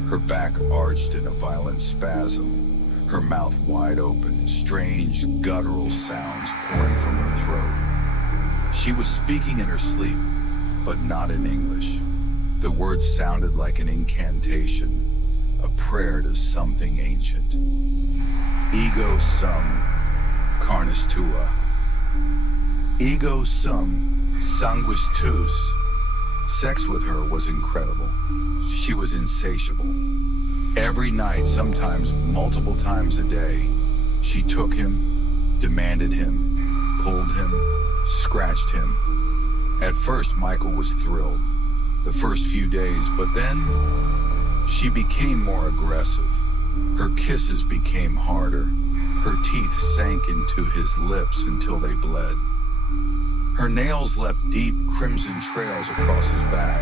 her back arched in a violent spasm, her mouth wide open, strange guttural sounds pouring from her throat. She was speaking in her sleep, but not in English. The words sounded like an incantation, a prayer to something ancient. Ego sum carnis tua. Ego sum sanguis tuus. Sex with her was incredible. She was insatiable. Every night, sometimes multiple times a day, she took him, demanded him, pulled him, scratched him. At first, Michael was thrilled, the first few days, but then she became more aggressive. Her kisses became harder. Her teeth sank into his lips until they bled. Her nails left deep crimson trails across his back.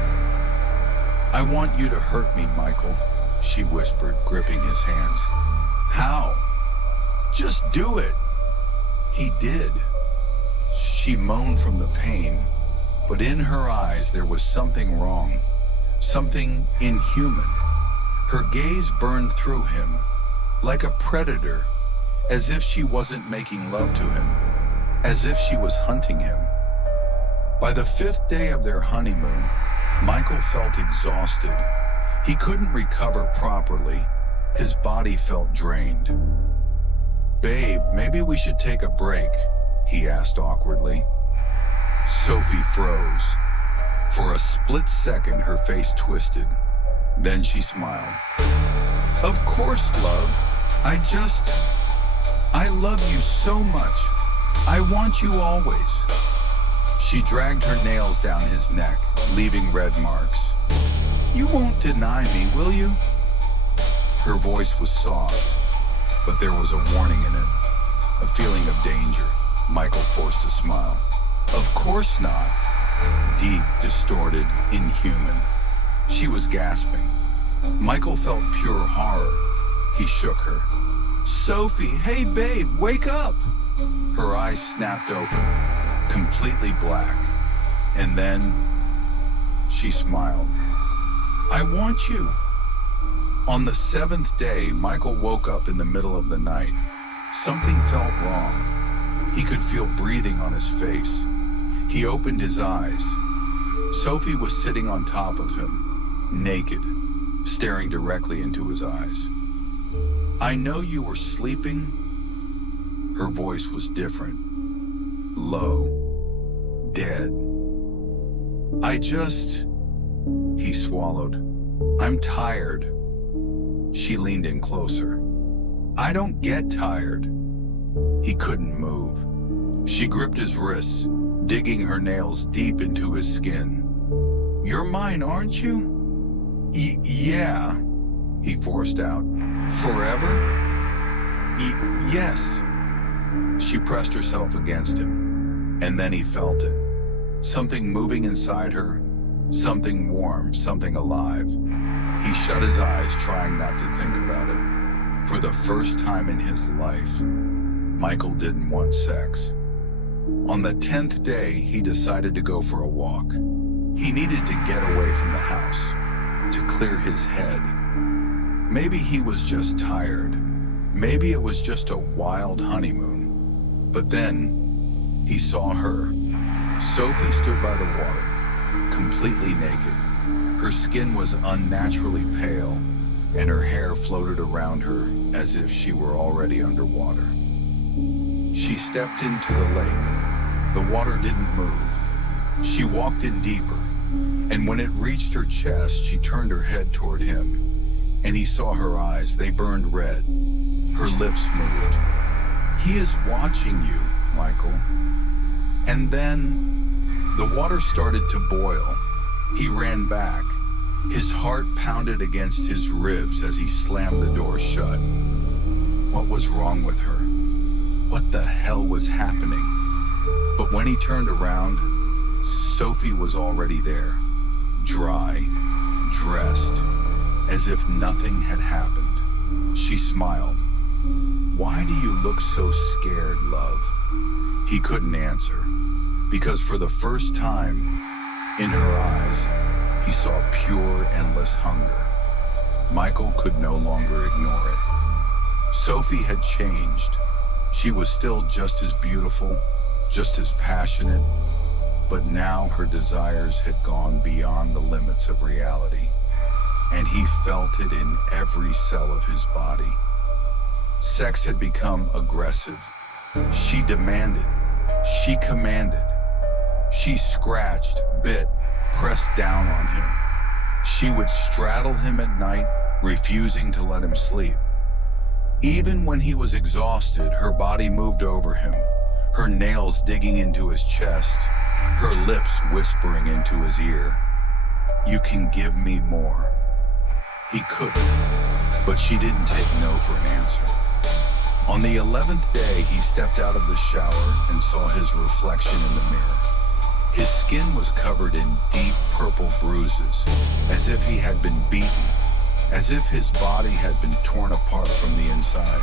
"I want you to hurt me, Michael," she whispered, gripping his hands. "How?" "Just do it." He did. She moaned from the pain, but in her eyes there was something wrong, something inhuman. Her gaze burned through him, like a predator, as if she wasn't making love to him, as if she was hunting him. By the 5th day of their honeymoon, Michael felt exhausted. He couldn't recover properly. His body felt drained. "Babe, maybe we should take a break," he asked awkwardly. Sophie froze. For a split second, her face twisted. Then she smiled. "Of course, love. I love you so much. I want you always." She dragged her nails down his neck, leaving red marks. "You won't deny me, will you?" Her voice was soft, but there was a warning in it, a feeling of danger. Michael forced a smile. "Of course not." Deep, distorted, inhuman. She was gasping. Michael felt pure horror. He shook her. "Sophie, hey babe, wake up!" Her eyes snapped open, completely black. And then she smiled. "I want you." On the 7th day, Michael woke up in the middle of the night. Something felt wrong. He could feel breathing on his face. He opened his eyes. Sophie was sitting on top of him, naked, staring directly into his eyes. "I know you were sleeping." Her voice was different, low, dead. He swallowed. "I'm tired." She leaned in closer. "I don't get tired." He couldn't move. She gripped his wrists, digging her nails deep into his skin. "You're mine, aren't you?" Yeah, he forced out. "Forever?" Yes. She pressed herself against him, and then he felt it. Something moving inside her, something warm, something alive. He shut his eyes, trying not to think about it. For the first time in his life, Michael didn't want sex. On the 10th day, he decided to go for a walk. He needed to get away from the house, to clear his head. Maybe he was just tired. Maybe it was just a wild honeymoon. But then, he saw her. Sophie stood by the water, completely naked. Her skin was unnaturally pale, and her hair floated around her as if she were already underwater. She stepped into the lake. The water didn't move. She walked in deeper, and when it reached her chest, she turned her head toward him, and he saw her eyes. They burned red. Her lips moved. "He is watching you, Michael." And then the water started to boil. He ran back. His heart pounded against his ribs as he slammed the door shut. What was wrong with her? What the hell was happening? But when he turned around, Sophie was already there, dry, dressed, as if nothing had happened. She smiled. "Why do you look so scared, love?" He couldn't answer, because for the first time, in her eyes, he saw pure, endless hunger. Michael could no longer ignore it. Sophie had changed. She was still just as beautiful, just as passionate, but now her desires had gone beyond the limits of reality, and he felt it in every cell of his body. Sex had become aggressive. She demanded. She commanded. She scratched, bit, pressed down on him. She would straddle him at night, refusing to let him sleep. Even when he was exhausted, her body moved over him, her nails digging into his chest, her lips whispering into his ear, "You can give me more." He couldn't, but she didn't take no for an answer. On the 11th day, he stepped out of the shower and saw his reflection in the mirror. His skin was covered in deep purple bruises, as if he had been beaten, as if his body had been torn apart from the inside.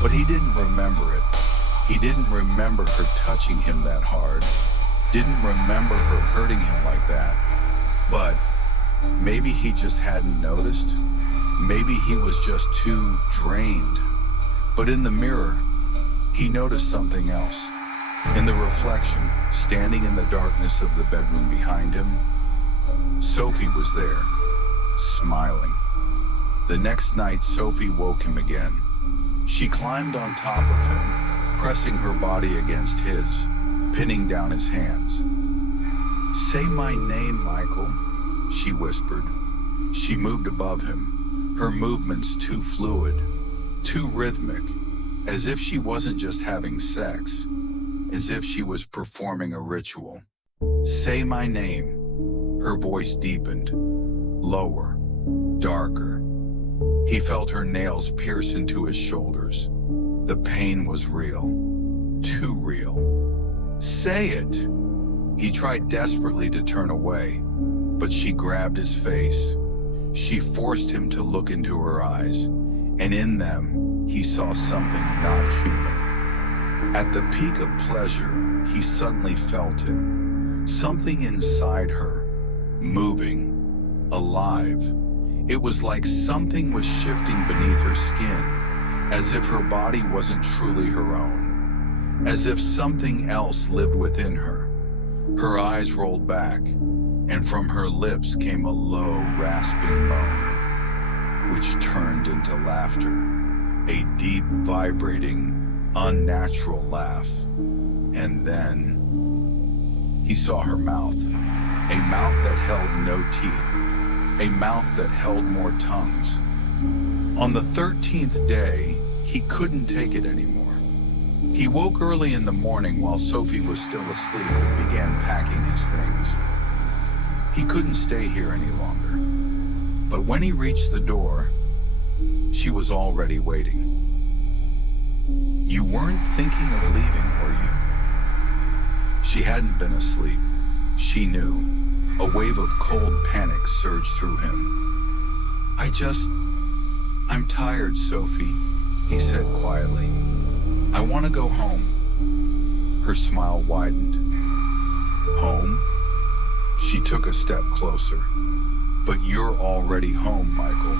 But he didn't remember it. He didn't remember her touching him that hard, didn't remember her hurting him like that. But maybe he just hadn't noticed. Maybe he was just too drained. But in the mirror, he noticed something else. In the reflection, standing in the darkness of the bedroom behind him, Sophie was there, smiling. The next night, Sophie woke him again. She climbed on top of him, pressing her body against his, pinning down his hands. "Say my name, Michael," she whispered. She moved above him, her movements too fluid, too rhythmic, as if she wasn't just having sex, as if she was performing a ritual. "Say my name." Her voice deepened, lower, darker. He felt her nails pierce into his shoulders. The pain was real, too real. "Say it!" He tried desperately to turn away, but she grabbed his face. She forced him to look into her eyes, and in them, he saw something not human. At the peak of pleasure, he suddenly felt it. Something inside her, moving, alive. It was like something was shifting beneath her skin, as if her body wasn't truly her own, as if something else lived within her. Her eyes rolled back, and from her lips came a low, rasping moan, which turned into laughter, a deep, vibrating, unnatural laugh. And then he saw her mouth, a mouth that held no teeth, a mouth that held more tongues. On the 13th day, he couldn't take it anymore. He woke early in the morning while Sophie was still asleep and began packing his things. He couldn't stay here any longer. But when he reached the door, she was already waiting. "You weren't thinking of leaving, were you?" She hadn't been asleep. She knew. A wave of cold panic surged through him. I'm tired, Sophie," he said quietly. "I want to go home." Her smile widened. "Home?" She took a step closer. "But you're already home, Michael."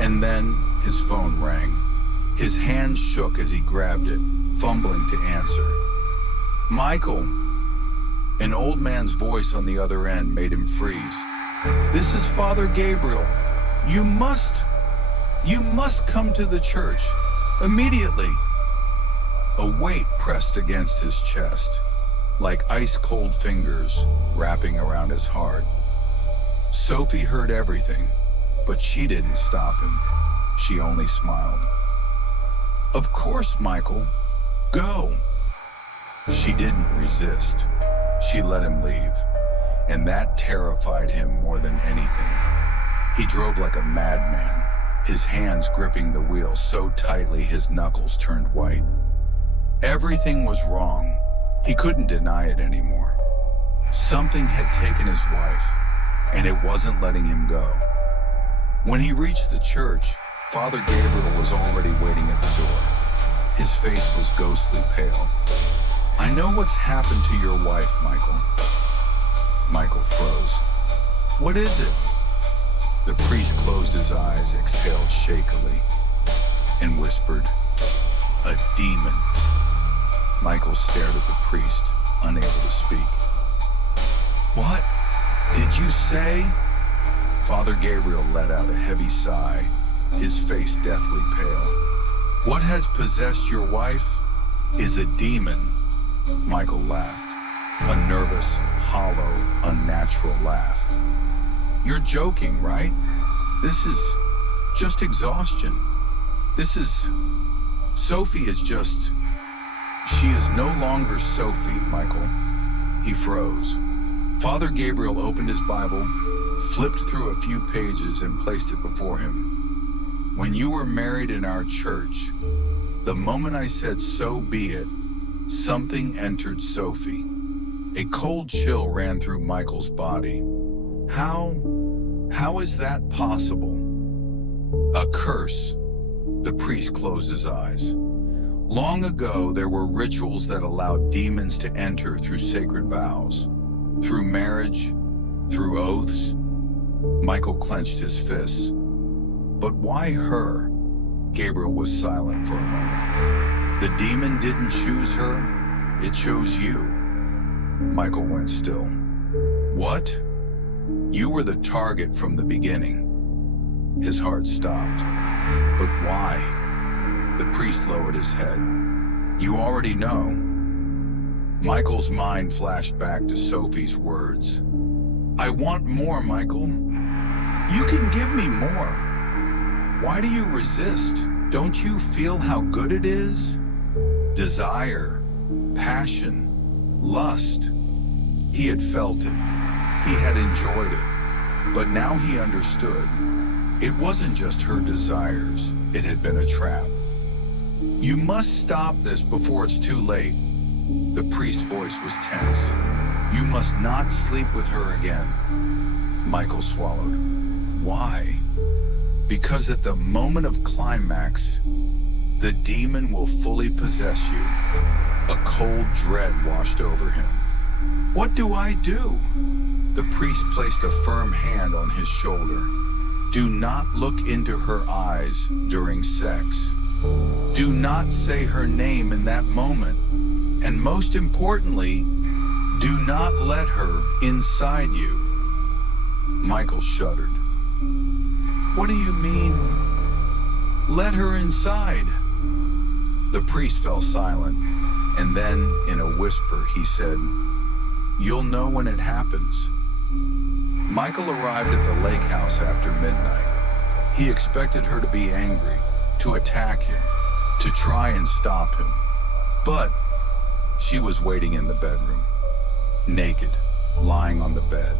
And then his phone rang. His hand shook as he grabbed it, fumbling to answer. "Michael!" An old man's voice on the other end made him freeze. "This is Father Gabriel. You must come to the church. Immediately." A weight pressed against his chest, like ice-cold fingers wrapping around his heart. Sophie heard everything, but she didn't stop him. She only smiled. "Of course, Michael. Go." She didn't resist. She let him leave, and that terrified him more than anything. He drove like a madman, his hands gripping the wheel so tightly his knuckles turned white. Everything was wrong. He couldn't deny it anymore. Something had taken his wife, and it wasn't letting him go. When he reached the church, Father Gabriel was already waiting at the door. His face was ghostly pale. "I know what's happened to your wife, Michael." Michael froze. "What is it?" The priest closed his eyes, exhaled shakily, and whispered, "A demon." Michael stared at the priest, unable to speak. "What did you say?" Father Gabriel let out a heavy sigh, his face deathly pale. "What has possessed your wife is a demon." Michael laughed, a nervous, hollow, unnatural laugh. "You're joking, right? This is just exhaustion. Sophie is just... She is no longer Sophie, Michael." He froze. Father Gabriel opened his Bible, flipped through a few pages, and placed it before him. "When you were married in our church, the moment I said, 'So be it,' something entered Sophie." A cold chill ran through Michael's body. How is that possible?" "A curse." The priest closed his eyes. "Long ago, there were rituals that allowed demons to enter through sacred vows, through marriage, through oaths." Michael clenched his fists. "But why her?" Gabriel was silent for a moment. "The demon didn't choose her, it chose you." Michael went still. "What? You were the target from the beginning." His heart stopped. "But why?" The priest lowered his head. "You already know." Michael's mind flashed back to Sophie's words. "I want more, Michael. You can give me more. Why do you resist? Don't you feel how good it is? Desire, passion, lust." He had felt it. He had enjoyed it. But now he understood. It wasn't just her desires. It had been a trap. "You must stop this before it's too late." The priest's voice was tense. "You must not sleep with her again." Michael swallowed. "Why?" "Because at the moment of climax, the demon will fully possess you." A cold dread washed over him. "What do I do?" The priest placed a firm hand on his shoulder. "Do not look into her eyes during sex. Do not say her name in that moment. And most importantly, do not let her inside you." Michael shuddered. "What do you mean, let her inside?" The priest fell silent, and then, in a whisper, he said, "You'll know when it happens." Michael arrived at the lake house after midnight. He expected her to be angry, to attack him, to try and stop him. But she was waiting in the bedroom, naked, lying on the bed.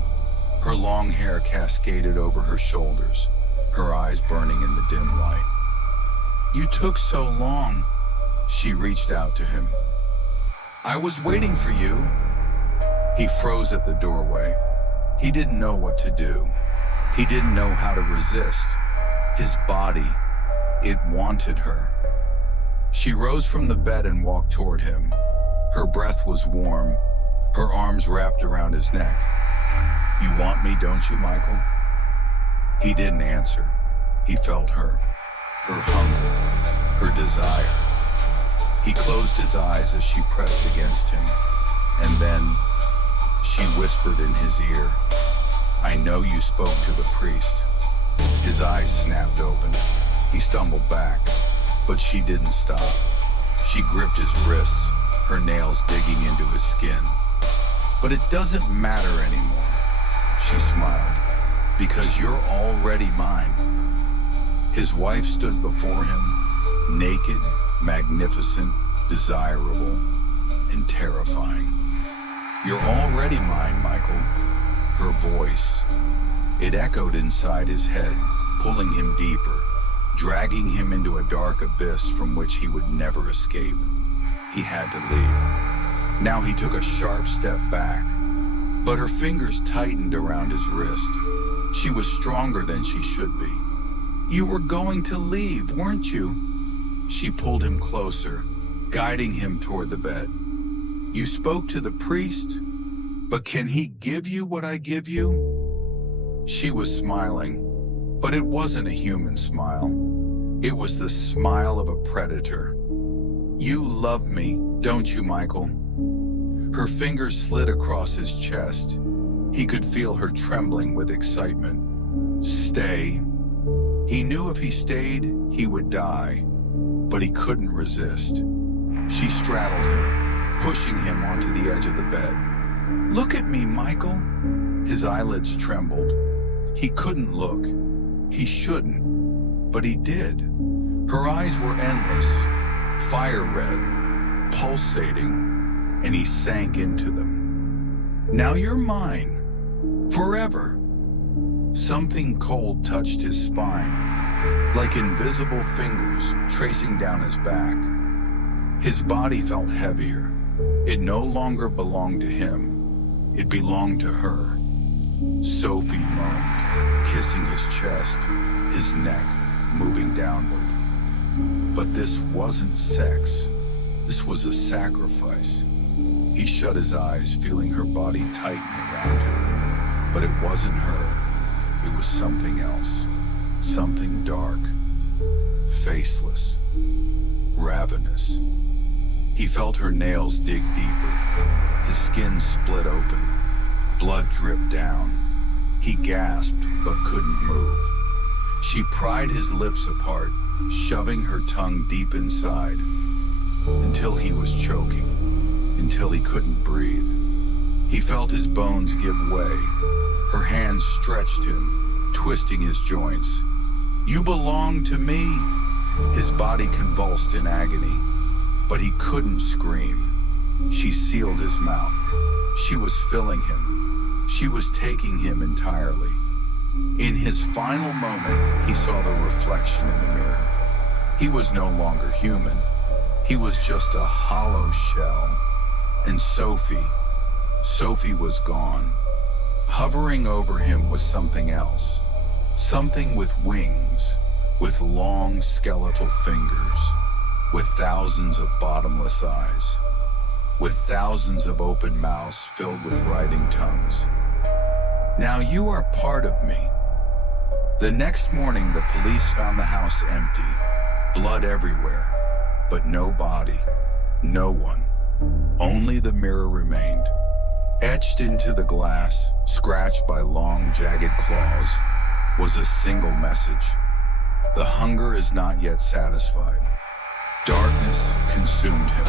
Her long hair cascaded over her shoulders, her eyes burning in the dim light. "You took so long." She reached out to him. "I was waiting for you." He froze at the doorway. He didn't know what to do. He didn't know how to resist. His body, it wanted her. She rose from the bed and walked toward him. Her breath was warm, her arms wrapped around his neck. "You want me, don't you, Michael?" He didn't answer. He felt her hunger, her desire. He closed his eyes as she pressed against him, and then she whispered in his ear, "I know you spoke to the priest." His eyes snapped open. He stumbled back, but she didn't stop. She gripped his wrists, her nails digging into his skin. "But it doesn't matter anymore," she smiled, "because you're already mine." His wife stood before him, naked, magnificent, desirable, and terrifying. "You're already mine, Michael." Her voice, it echoed inside his head, pulling him deeper, dragging him into a dark abyss from which he would never escape. He had to leave. Now he took a sharp step back, but her fingers tightened around his wrist. She was stronger than she should be. "You were going to leave, weren't you?" She pulled him closer, guiding him toward the bed. "You spoke to the priest, but can he give you what I give you?" She was smiling, but it wasn't a human smile. It was the smile of a predator. "You love me, don't you, Michael?" Her fingers slid across his chest. He could feel her trembling with excitement. "Stay." He knew if he stayed, he would die, but he couldn't resist. She straddled him, pushing him onto the edge of the bed. "Look at me, Michael." His eyelids trembled. He couldn't look. He shouldn't, but he did. Her eyes were endless, fire red, pulsating, and he sank into them. "Now you're mine, forever." Something cold touched his spine, like invisible fingers tracing down his back. His body felt heavier. It no longer belonged to him. It belonged to her. Sophie moaned, kissing his chest, his neck moving downward. But this wasn't sex. This was a sacrifice. He shut his eyes, feeling her body tighten around him. But it wasn't her. It was something else. Something dark, faceless, ravenous. He felt her nails dig deeper. His skin split open. Blood dripped down. He gasped but couldn't move. She pried his lips apart, shoving her tongue deep inside, until he was choking, until he couldn't breathe. He felt his bones give way. Her hands stretched him, twisting his joints. "You belong to me." His body convulsed in agony, but he couldn't scream. She sealed his mouth. She was filling him. She was taking him entirely. In his final moment, he saw the reflection in the mirror. He was no longer human. He was just a hollow shell. And Sophie was gone. Hovering over him was something else. Something with wings, with long skeletal fingers, with thousands of bottomless eyes, with thousands of open mouths filled with writhing tongues. "Now you are part of me." The next morning, the police found the house empty, blood everywhere, but no body, no one. Only the mirror remained. Etched into the glass, scratched by long, jagged claws, was a single message. The hunger is not yet satisfied. Darkness consumed him.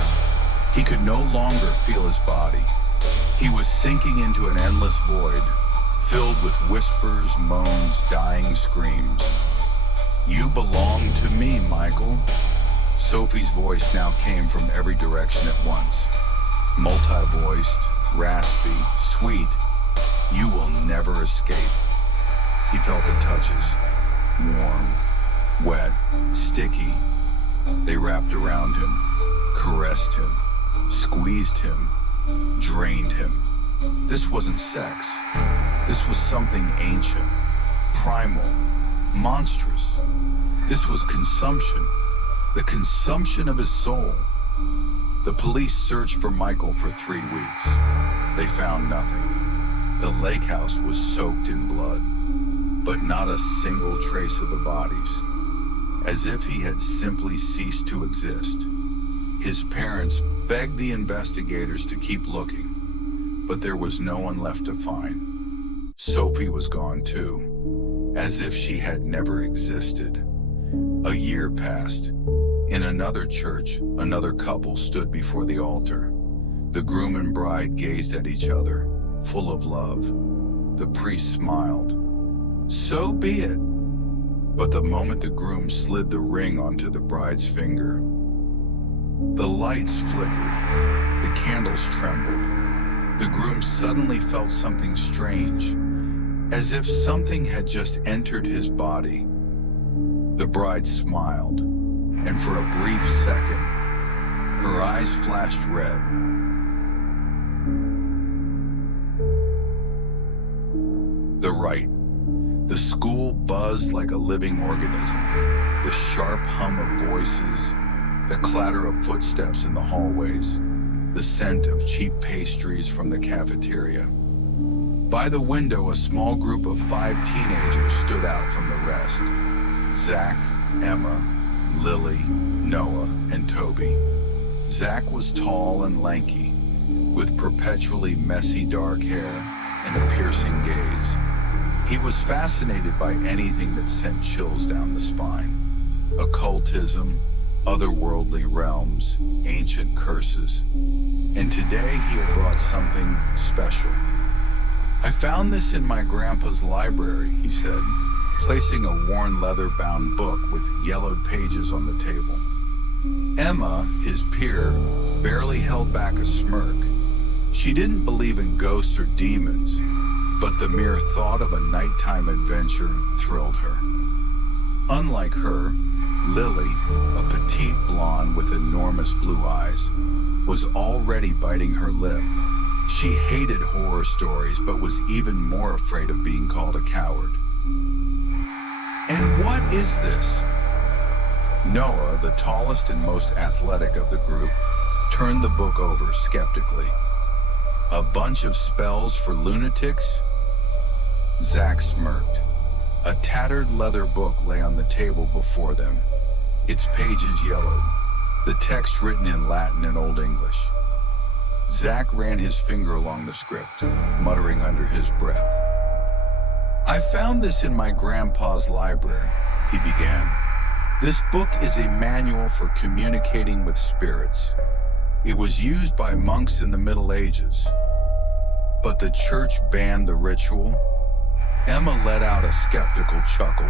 He could no longer feel his body. He was sinking into an endless void, filled with whispers, moans, dying screams. "You belong to me, Michael." Sophie's voice now came from every direction at once. Multi-voiced, raspy, sweet. "You will never escape." He felt the touches. Warm, wet, sticky. They wrapped around him, caressed him, squeezed him, drained him. This wasn't sex. This was something ancient, primal, monstrous. This was consumption, the consumption of his soul. The police searched for Michael for 3 weeks. They found nothing. The lake house was soaked in blood, but not a single trace of the bodies, as if he had simply ceased to exist. His parents begged the investigators to keep looking, but there was no one left to find. Sophie was gone too, as if she had never existed. A year passed. In another church, another couple stood before the altar. The groom and bride gazed at each other, full of love. The priest smiled. "So be it." But the moment the groom slid the ring onto the bride's finger, the lights flickered, the candles trembled. The groom suddenly felt something strange, as if something had just entered his body. The bride smiled, and for a brief second, her eyes flashed red. bright. The school buzzed like a living organism. The sharp hum of voices, the clatter of footsteps in the hallways, the scent of cheap pastries from the cafeteria. By the window, a small group of 5 teenagers stood out from the rest. Zach, Emma, Lily, Noah, and Toby. Zach was tall and lanky, with perpetually messy dark hair and a piercing gaze. He was fascinated by anything that sent chills down the spine. Occultism, otherworldly realms, ancient curses. And today he had brought something special. "I found this in my grandpa's library," he said, placing a worn leather-bound book with yellowed pages on the table. Emma, his peer, barely held back a smirk. She didn't believe in ghosts or demons, but the mere thought of a nighttime adventure thrilled her. Unlike her, Lily, a petite blonde with enormous blue eyes, was already biting her lip. She hated horror stories, but was even more afraid of being called a coward. "And what is this?" Noah, the tallest and most athletic of the group, turned the book over skeptically. "A bunch of spells for lunatics?" Zach smirked. A tattered leather book lay on the table before them, its pages yellowed, the text written in Latin and Old English. Zach ran his finger along the script, muttering under his breath. "I found this in my grandpa's library," he began. "This book is a manual for communicating with spirits. It was used by monks in the Middle Ages. But the church banned the ritual." Emma let out a skeptical chuckle.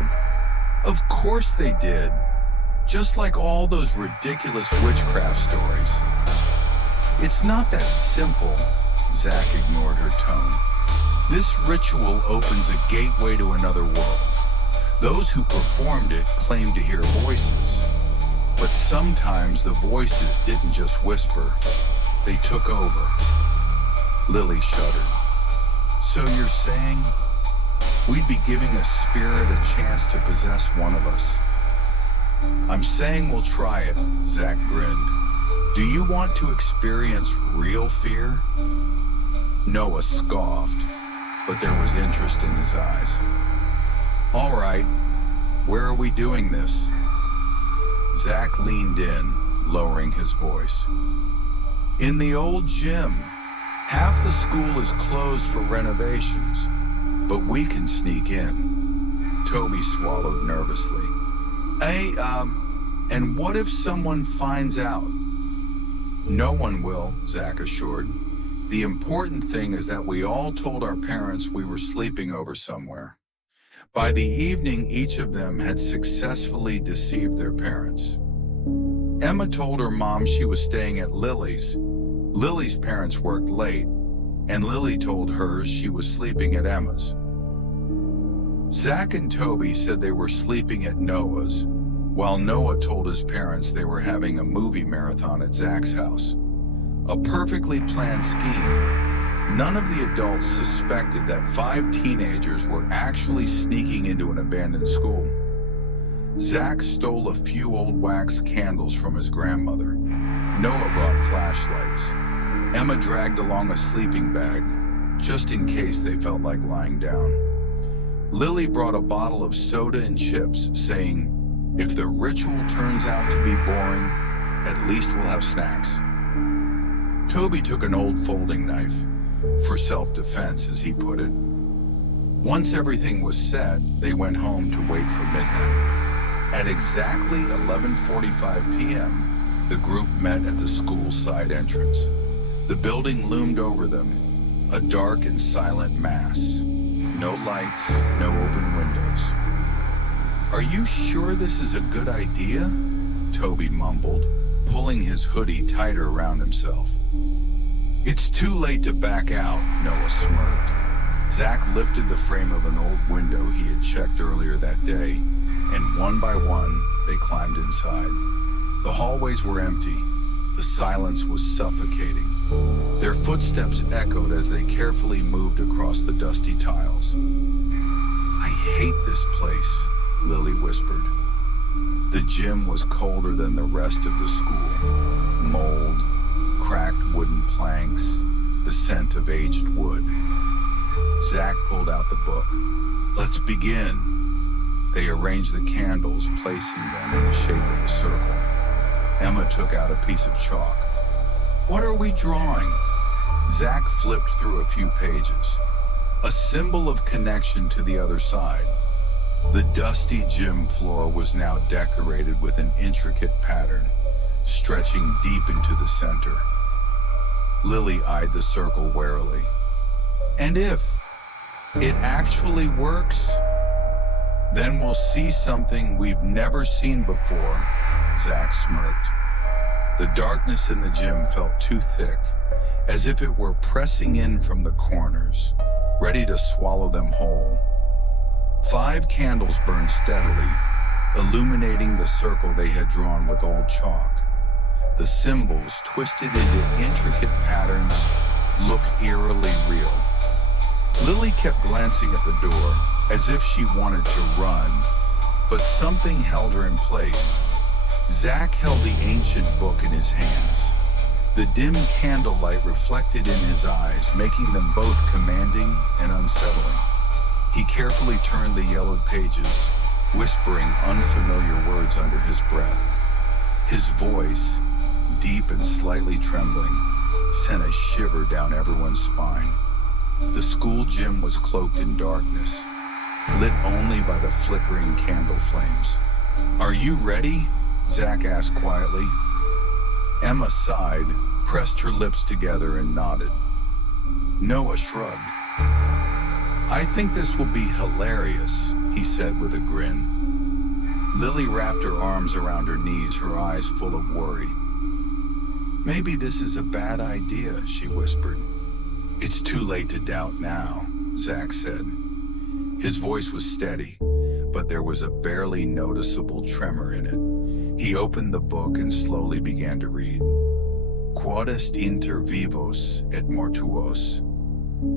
"Of course they did. Just like all those ridiculous witchcraft stories." "It's not that simple," Zach ignored her tone. "This ritual opens a gateway to another world. Those who performed it claimed to hear voices. But sometimes the voices didn't just whisper, they took over." Lily shuddered. "So you're saying we'd be giving a spirit a chance to possess one of us?" "I'm saying we'll try it," Zach grinned. "Do you want to experience real fear?" Noah scoffed, but there was interest in his eyes. "All right, where are we doing this?" Zach leaned in, lowering his voice. "In the old gym. Half the school is closed for renovations, but we can sneak in." Toby swallowed nervously. And what if someone finds out?" "No one will," Zach assured. "The important thing is that we all told our parents we were sleeping over somewhere." By the evening, each of them had successfully deceived their parents. Emma told her mom she was staying at Lily's. Lily's parents worked late, and Lily told hers she was sleeping at Emma's. Zach and Toby said they were sleeping at Noah's, while Noah told his parents they were having a movie marathon at Zach's house. A perfectly planned scheme. None of the adults suspected that 5 teenagers were actually sneaking into an abandoned school. Zach stole a few old wax candles from his grandmother. Noah brought flashlights. Emma dragged along a sleeping bag, just in case they felt like lying down. Lily brought a bottle of soda and chips, saying, "If the ritual turns out to be boring, at least we'll have snacks." Toby took an old folding knife, for self-defense, as he put it. Once everything was set, they went home to wait for midnight. At exactly 11:45 p.m., the group met at the school's side entrance. The building loomed over them, a dark and silent mass. No lights, no open windows. "Are you sure this is a good idea?" Toby mumbled, pulling his hoodie tighter around himself. "It's too late to back out," Noah smirked. Zach lifted the frame of an old window he had checked earlier that day, and one by one, they climbed inside. The hallways were empty. The silence was suffocating. Their footsteps echoed as they carefully moved across the dusty tiles. "I hate this place," Lily whispered. The gym was colder than the rest of the school. Mold, cracked wooden planks, the scent of aged wood. Zach pulled out the book. "Let's begin." They arranged the candles, placing them in the shape of a circle. Emma took out a piece of chalk. "What are we drawing?" Zach flipped through a few pages. A symbol of connection to the other side. The dusty gym floor was now decorated with an intricate pattern, stretching deep into the center. Lily eyed the circle warily. "And if it actually works, then we'll see something we've never seen before," Zach smirked. The darkness in the gym felt too thick, as if it were pressing in from the corners, ready to swallow them whole. 5 candles burned steadily, illuminating the circle they had drawn with old chalk. The symbols, twisted into intricate patterns, looked eerily real. Lily kept glancing at the door, as if she wanted to run, but something held her in place. Zach held the ancient book in his hands. The dim candlelight reflected in his eyes, making them both commanding and unsettling. He carefully turned the yellowed pages, whispering unfamiliar words under his breath. His voice, deep and slightly trembling, sent a shiver down everyone's spine. The school gym was cloaked in darkness, lit only by the flickering candle flames. "Are you ready?" Zach asked quietly. Emma sighed, pressed her lips together, and nodded. Noah shrugged. "I think this will be hilarious," he said with a grin. Lily wrapped her arms around her knees, her eyes full of worry. "Maybe this is a bad idea," she whispered. "It's too late to doubt now," Zach said. His voice was steady, but there was a barely noticeable tremor in it. He opened the book and slowly began to read. "Quod est inter vivos et mortuos,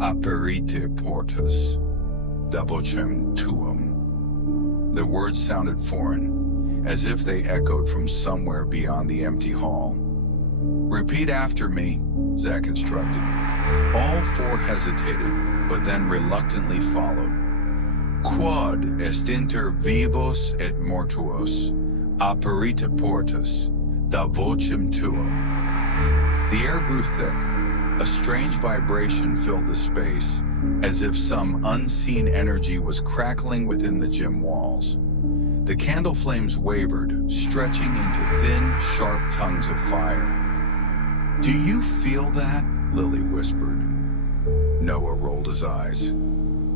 aperite portas, da vocem tuum." The words sounded foreign, as if they echoed from somewhere beyond the empty hall. "Repeat after me," Zach instructed. All 4 hesitated, but then reluctantly followed. "Quod est inter vivos et mortuos, aperite portas, da vocem tuum." The air grew thick. A strange vibration filled the space, as if some unseen energy was crackling within the gym walls. The candle flames wavered, stretching into thin, sharp tongues of fire. "Do you feel that?" Lily whispered. Noah rolled his eyes.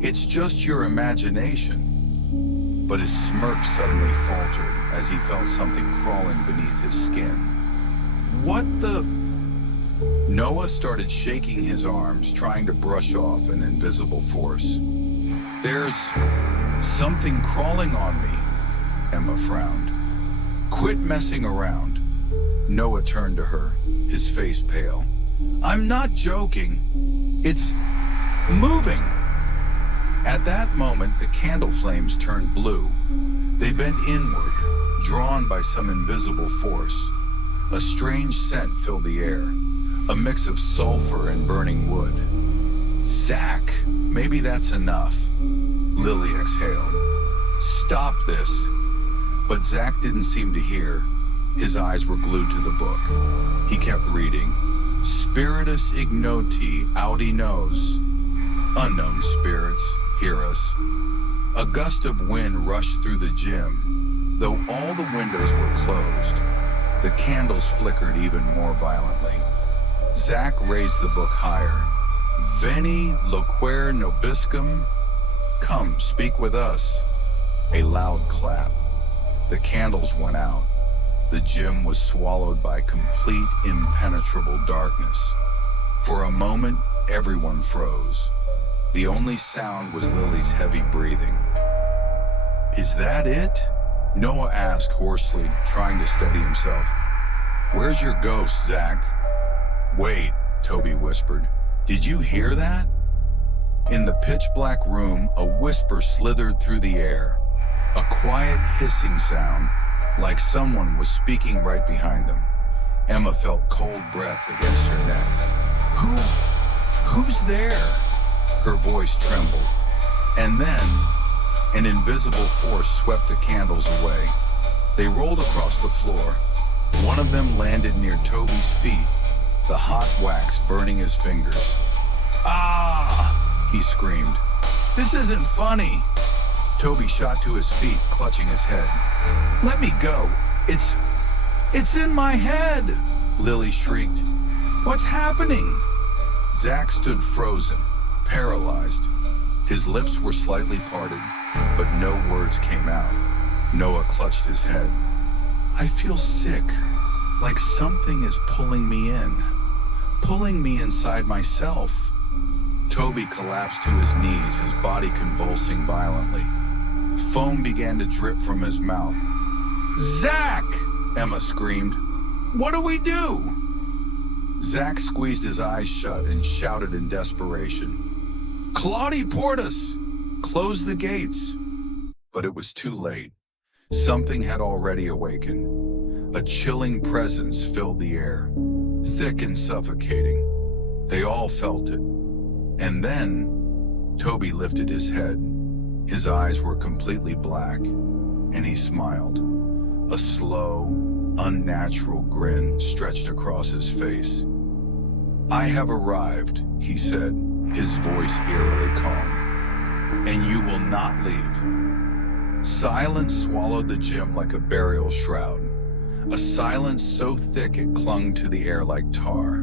"It's just your imagination." But his smirk suddenly faltered as he felt something crawling beneath his skin. "What the—" Noah started shaking his arms, trying to brush off an invisible force. "There's something crawling on me," Emma frowned. "Quit messing around." Noah turned to her, his face pale. "I'm not joking. It's moving." At that moment, the candle flames turned blue. They bent inward, drawn by some invisible force. A strange scent filled the air, a mix of sulfur and burning wood. "Zach, maybe that's enough." Lily exhaled. "Stop this." But Zach didn't seem to hear. His eyes were glued to the book. He kept reading. "Spiritus ignoti audi nos." Unknown spirits, hear us. A gust of wind rushed through the gym. Though all the windows were closed, the candles flickered even more violently. Zach raised the book higher. "Veni loquere nobiscum." "Come, speak with us." A loud clap. The candles went out. The gym was swallowed by complete, impenetrable darkness. For a moment, everyone froze. The only sound was Lily's heavy breathing. "Is that it?" Noah asked hoarsely, trying to steady himself. "Where's your ghost, Zach?" "Wait," Toby whispered. "Did you hear that?" In the pitch-black room, a whisper slithered through the air, a quiet hissing sound, like someone was speaking right behind them. Emma felt cold breath against her neck. Who's there?" Her voice trembled. And then, an invisible force swept the candles away. They rolled across the floor. One of them landed near Toby's feet, the hot wax burning his fingers. "Ah!" he screamed. "This isn't funny." Toby shot to his feet, clutching his head. "Let me go. It's in my head!" Lily shrieked. "What's happening?" Zach stood frozen, paralyzed. His lips were slightly parted, but no words came out. Noah clutched his head. "I feel sick, like something is pulling me inside myself." Toby collapsed to his knees, his body convulsing violently. Foam began to drip from his mouth. "Zach!" Emma screamed. "What do we do?" Zach squeezed his eyes shut and shouted in desperation. "Claudie Portis! Close the gates!" But it was too late. Something had already awakened. A chilling presence filled the air, thick and suffocating. They all felt it. And then, Toby lifted his head. His eyes were completely black, and he smiled. A slow, unnatural grin stretched across his face. "I have arrived," he said, his voice eerily calm. "And you will not leave." Silence swallowed the gym like a burial shroud, a silence so thick it clung to the air like tar.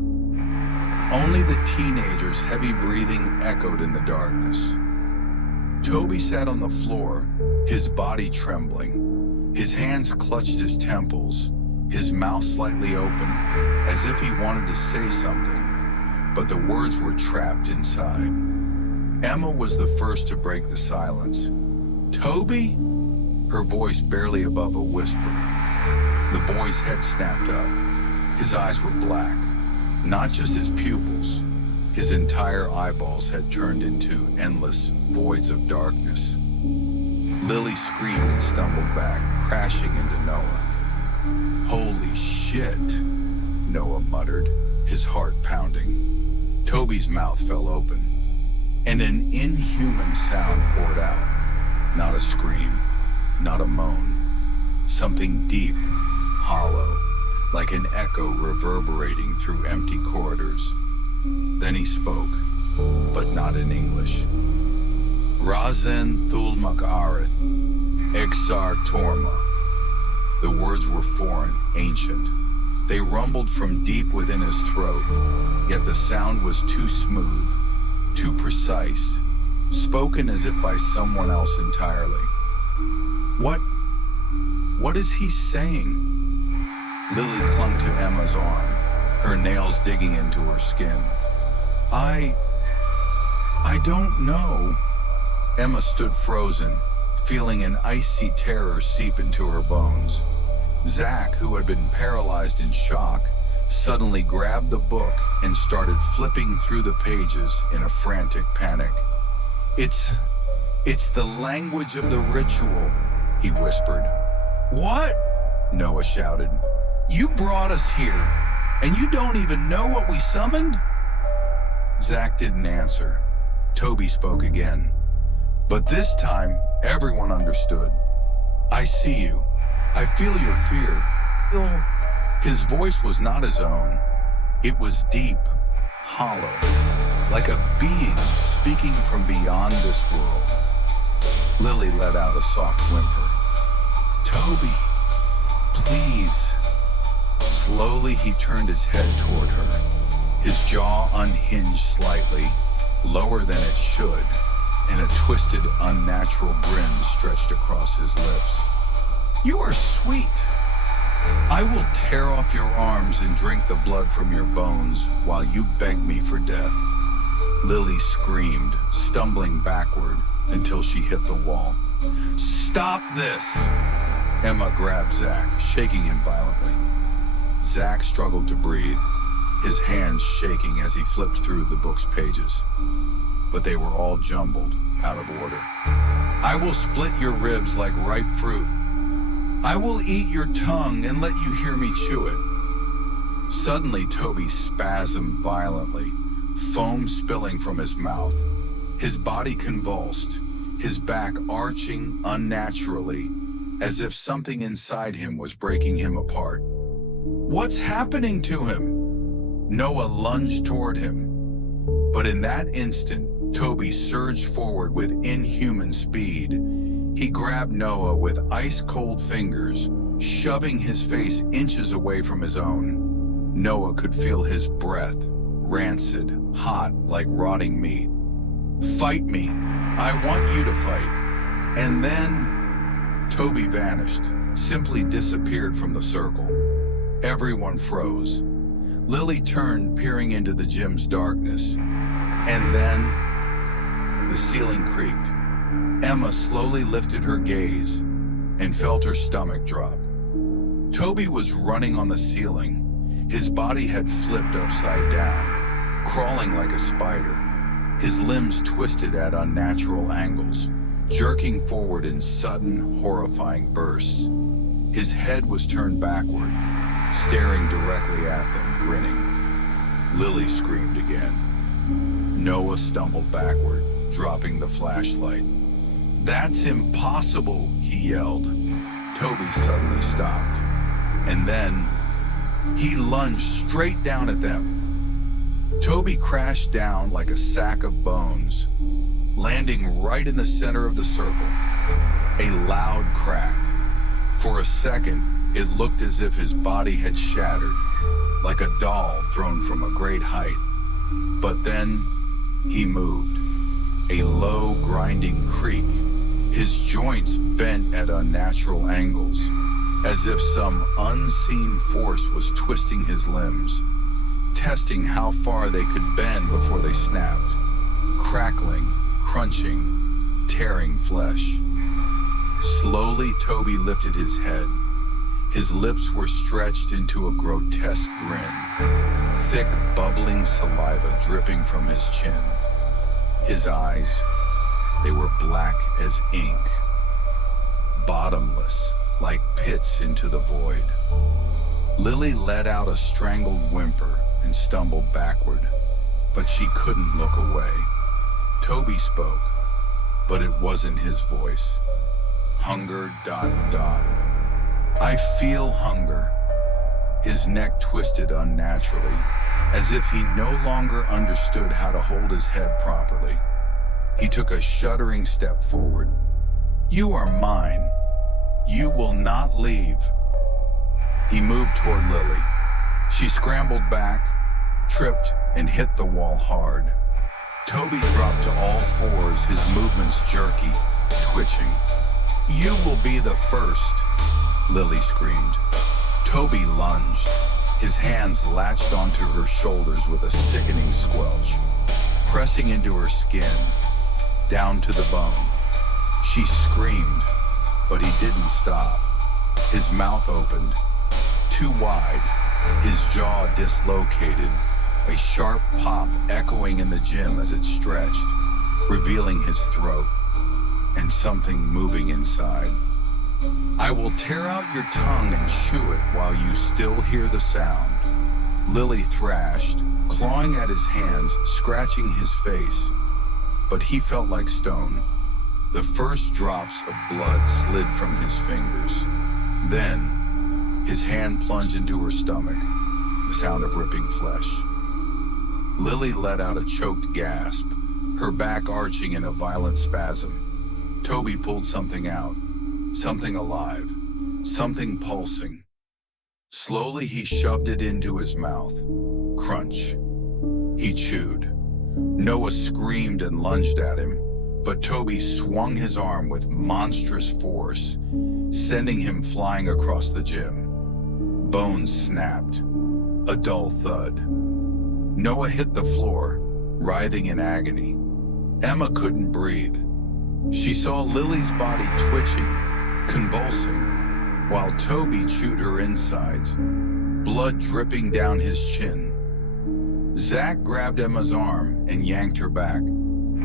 Only the teenager's heavy breathing echoed in the darkness. Toby sat on the floor, his body trembling. His hands clutched his temples, his mouth slightly open, as if he wanted to say something, but the words were trapped inside. Emma was the first to break the silence. "Toby?" Her voice barely above a whisper. The boy's head snapped up. His eyes were black, not just his pupils. His entire eyeballs had turned into endless voids of darkness. Lily screamed and stumbled back, crashing into Noah. "Holy shit," Noah muttered, his heart pounding. Toby's mouth fell open, and an inhuman sound poured out. Not a scream, not a moan. Something deep, hollow, like an echo reverberating through empty corridors. Then he spoke, but not in English. "Razen thul makarith, exar torma." The words were foreign, ancient. They rumbled from deep within his throat, yet the sound was too smooth, too precise, spoken as if by someone else entirely. What is he saying?" Lily clung to Emma's arm, her nails digging into her skin. I don't know." Emma stood frozen, feeling an icy terror seep into her bones. Zach, who had been paralyzed in shock, suddenly grabbed the book and started flipping through the pages in a frantic panic. It's the language of the ritual," he whispered. "What?" Noah shouted. "You brought us here, and you don't even know what we summoned?" Zach didn't answer. Toby spoke again. But this time, everyone understood. "I see you. I feel your fear." His voice was not his own. It was deep, hollow, like a being speaking from beyond this world. Lily let out a soft whimper. "Toby, please." Slowly, he turned his head toward her. His jaw unhinged slightly, lower than it should, and a twisted, unnatural grin stretched across his lips. "You are sweet. I will tear off your arms and drink the blood from your bones while you beg me for death." Lily screamed, stumbling backward until she hit the wall. "Stop this!" Emma grabbed Zach, shaking him violently. Zach struggled to breathe, his hands shaking as he flipped through the book's pages. But they were all jumbled, out of order. I will split your ribs like ripe fruit. I will eat your tongue and let you hear me chew it. Suddenly, Toby spasmed violently, foam spilling from his mouth. His body convulsed, his back arching unnaturally, as if something inside him was breaking him apart. What's happening to him? Noah lunged toward him. But in that instant, Toby surged forward with inhuman speed. He grabbed Noah with ice-cold fingers, shoving his face inches away from his own. Noah could feel his breath, rancid, hot like rotting meat. Fight me. I want you to fight. And then Toby vanished, simply disappeared from the circle. Everyone froze. Lily turned, peering into the gym's darkness. And then the ceiling creaked. Emma slowly lifted her gaze and felt her stomach drop. Toby was running on the ceiling. His body had flipped upside down, crawling like a spider. His limbs twisted at unnatural angles, jerking forward in sudden, horrifying bursts. His head was turned backward, staring directly at them, grinning. Lily screamed again. Noah stumbled backward, dropping the flashlight. That's impossible, he yelled. Toby suddenly stopped. And then he lunged straight down at them. Toby crashed down like a sack of bones, landing right in the center of the circle. A loud crack. For a second, it looked as if his body had shattered, like a doll thrown from a great height. But then he moved. A low, grinding creak. His joints bent at unnatural angles, as if some unseen force was twisting his limbs, testing how far they could bend before they snapped. Crackling, crunching, tearing flesh. Slowly, Toby lifted his head. His lips were stretched into a grotesque grin, thick, bubbling saliva dripping from his chin. His eyes, they were black as ink, bottomless, like pits into the void. Lily let out a strangled whimper and stumbled backward, but she couldn't look away. Toby spoke, but it wasn't his voice. Hunger, ... I feel hunger. His neck twisted unnaturally, as if he no longer understood how to hold his head properly. He took a shuddering step forward. You are mine. You will not leave. He moved toward Lily. She scrambled back, tripped, and hit the wall hard. Toby dropped to all fours, his movements jerky, twitching. You will be the first, Lily screamed. Toby lunged. His hands latched onto her shoulders with a sickening squelch, pressing into her skin, down to the bone. She screamed, but he didn't stop. His mouth opened, too wide, his jaw dislocated, a sharp pop echoing in the gym as it stretched, revealing his throat, and something moving inside. I will tear out your tongue and chew it while you still hear the sound. Lily thrashed, clawing at his hands, scratching his face. But he felt like stone. The first drops of blood slid from his fingers. Then, his hand plunged into her stomach, the sound of ripping flesh. Lily let out a choked gasp, her back arching in a violent spasm. Toby pulled something out, something alive, something pulsing. Slowly he shoved it into his mouth. Crunch. He chewed. Noah screamed and lunged at him, but Toby swung his arm with monstrous force, sending him flying across the gym. Bones snapped. A dull thud. Noah hit the floor, writhing in agony. Emma couldn't breathe. She saw Lily's body twitching, convulsing, while Toby chewed her insides, blood dripping down his chin. Zach grabbed Emma's arm and yanked her back.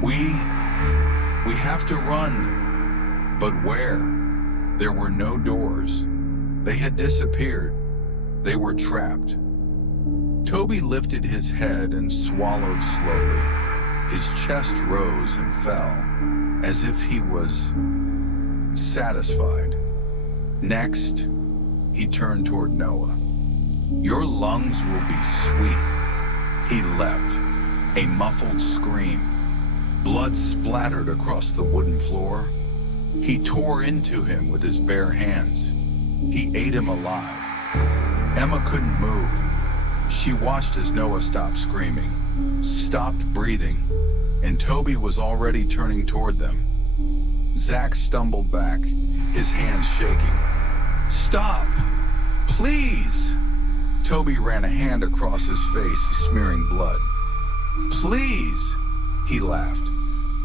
We have to run. But where? There were no doors. They had disappeared. They were trapped. Toby lifted his head and swallowed slowly. His chest rose and fell, as if he was satisfied. Next, he turned toward Noah. Your lungs will be sweet. He leapt, a muffled scream. Blood splattered across the wooden floor. He tore into him with his bare hands. He ate him alive. Emma couldn't move. She watched as Noah stopped screaming, stopped breathing, and Toby was already turning toward them. Zach stumbled back, his hands shaking. Stop! Please! Toby ran a hand across his face, smearing blood. Please! He laughed,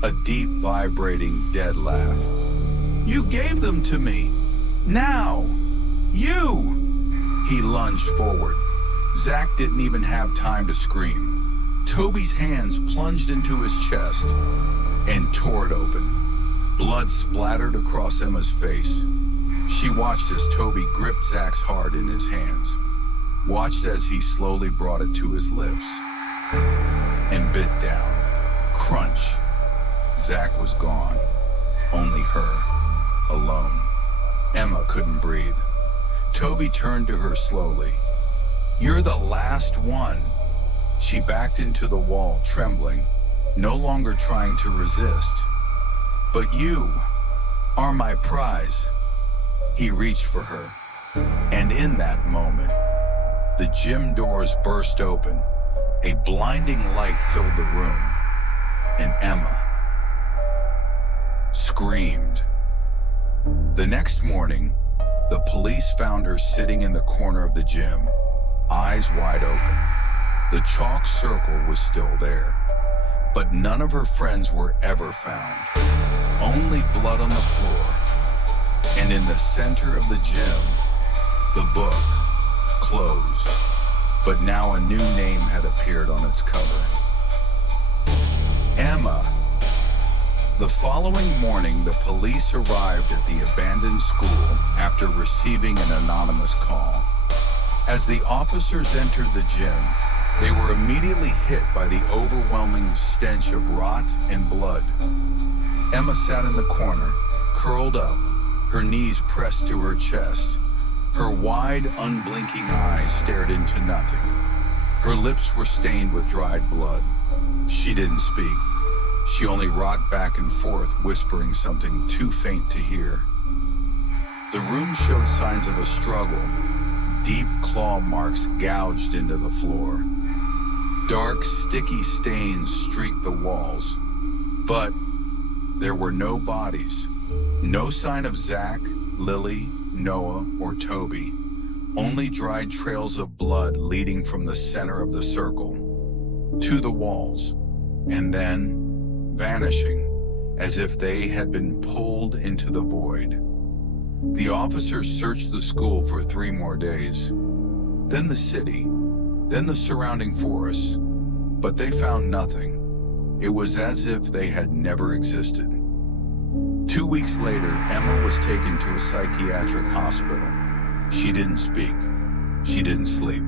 a deep, vibrating, dead laugh. You gave them to me! Now! You! He lunged forward. Zach didn't even have time to scream. Toby's hands plunged into his chest and tore it open. Blood splattered across Emma's face. She watched as Toby gripped Zach's heart in his hands, watched as he slowly brought it to his lips, and bit down. Crunch. Zach was gone. Only her. Alone. Emma couldn't breathe. Toby turned to her slowly. You're the last one. She backed into the wall, trembling, no longer trying to resist. But you are my prize. He reached for her, and in that moment, the gym doors burst open. A blinding light filled the room, and Emma screamed. The next morning, the police found her sitting in the corner of the gym, eyes wide open. The chalk circle was still there, but none of her friends were ever found. Only blood on the floor, and in the center of the gym, the book, closed. But now a new name had appeared on its cover. Emma. The following morning, the police arrived at the abandoned school after receiving an anonymous call. As the officers entered the gym, they were immediately hit by the overwhelming stench of rot and blood. Emma sat in the corner, curled up, her knees pressed to her chest. Her wide, unblinking eyes stared into nothing. Her lips were stained with dried blood. She didn't speak. She only rocked back and forth, whispering something too faint to hear. The room showed signs of a struggle. Deep claw marks gouged into the floor. Dark, sticky stains streaked the walls. But there were no bodies. No sign of Zach, Lily, Noah, or Toby. Only dried trails of blood leading from the center of the circle to the walls, and then vanishing, as if they had been pulled into the void. The officers searched the school for 3 more days, then the city, then the surrounding forests, but they found nothing. It was as if they had never existed. 2 weeks later, Emma was taken to a psychiatric hospital. She didn't speak. She didn't sleep.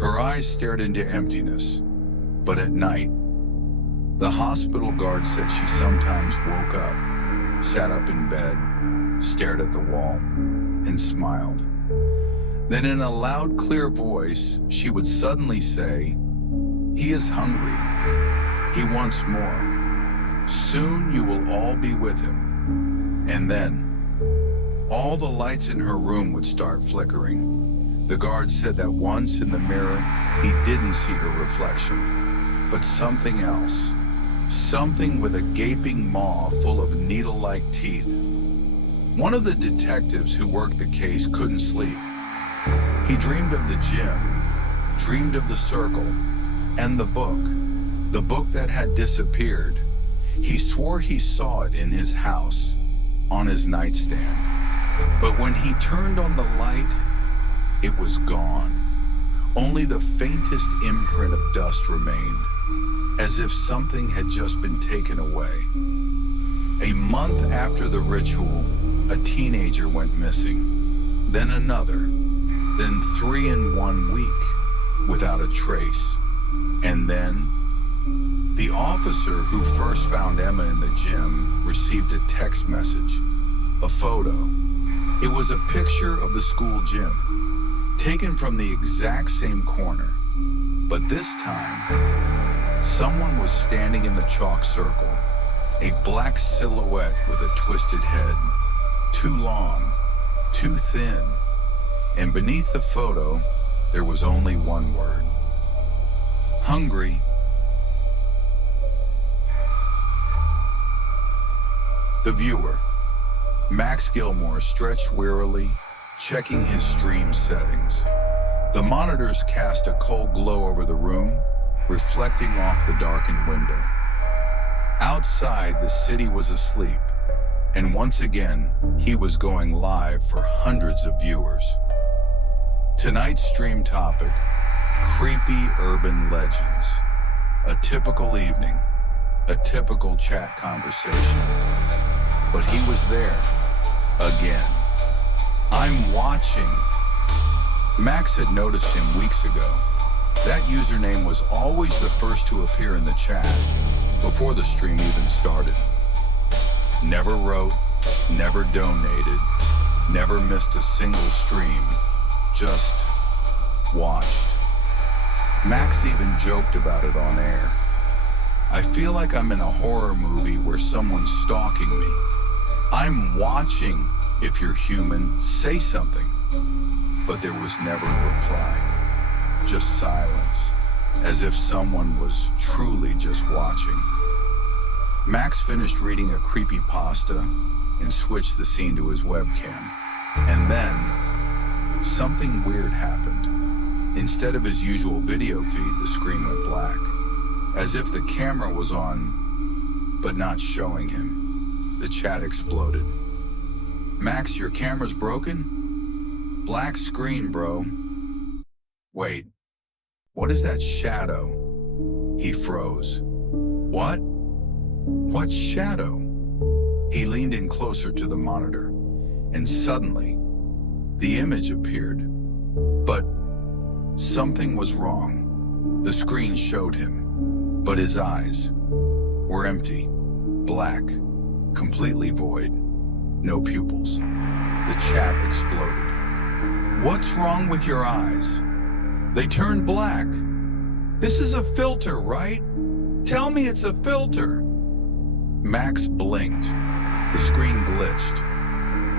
Her eyes stared into emptiness, but at night, the hospital guard said she sometimes woke up, sat up in bed, stared at the wall, and smiled. Then in a loud, clear voice, she would suddenly say, "He is hungry. He wants more. Soon you will all be with him." And then, all the lights in her room would start flickering. The guard said that once in the mirror, he didn't see her reflection, but something else. Something with a gaping maw full of needle-like teeth. One of the detectives who worked the case couldn't sleep. He dreamed of the gym, dreamed of the circle, and the book that had disappeared. He swore he saw it in his house, on his nightstand. But when he turned on the light, it was gone. Only the faintest imprint of dust remained, as if something had just been taken away. A month after the ritual, a teenager went missing, then another, then 3 in 1 week, without a trace. And then, the officer who first found Emma in the gym received a text message, a photo. It was a picture of the school gym, taken from the exact same corner. But this time, someone was standing in the chalk circle, a black silhouette with a twisted head, too long, too thin, and beneath the photo, there was only one word: hungry. The viewer, Max Gilmore, stretched wearily, checking his stream settings. The monitors cast a cold glow over the room, reflecting off the darkened window. Outside, the city was asleep, and once again, he was going live for hundreds of viewers. Tonight's stream topic: creepy urban legends. A typical evening, a typical chat conversation. But he was there, again. I'm watching. Max had noticed him weeks ago. That username was always the first to appear in the chat, before the stream even started. Never wrote, never donated, never missed a single stream, just watched. Max even joked about it on air. I feel like I'm in a horror movie where someone's stalking me. I'm watching. If you're human, say something. But there was never a reply, just silence, as if someone was truly just watching. Max finished reading a creepypasta and switched the scene to his webcam. And then, something weird happened. Instead of his usual video feed, the screen went black, as if the camera was on, but not showing him. The chat exploded. Max, your camera's broken? Black screen, bro. Wait, what is that shadow? He froze. What? What shadow? He leaned in closer to the monitor, and suddenly, the image appeared. But something was wrong. The screen showed him, but his eyes were empty, black, completely void, no pupils. The chat exploded. What's wrong with your eyes? They turned black. This is a filter, right? Tell me it's a filter. Max blinked. The screen glitched,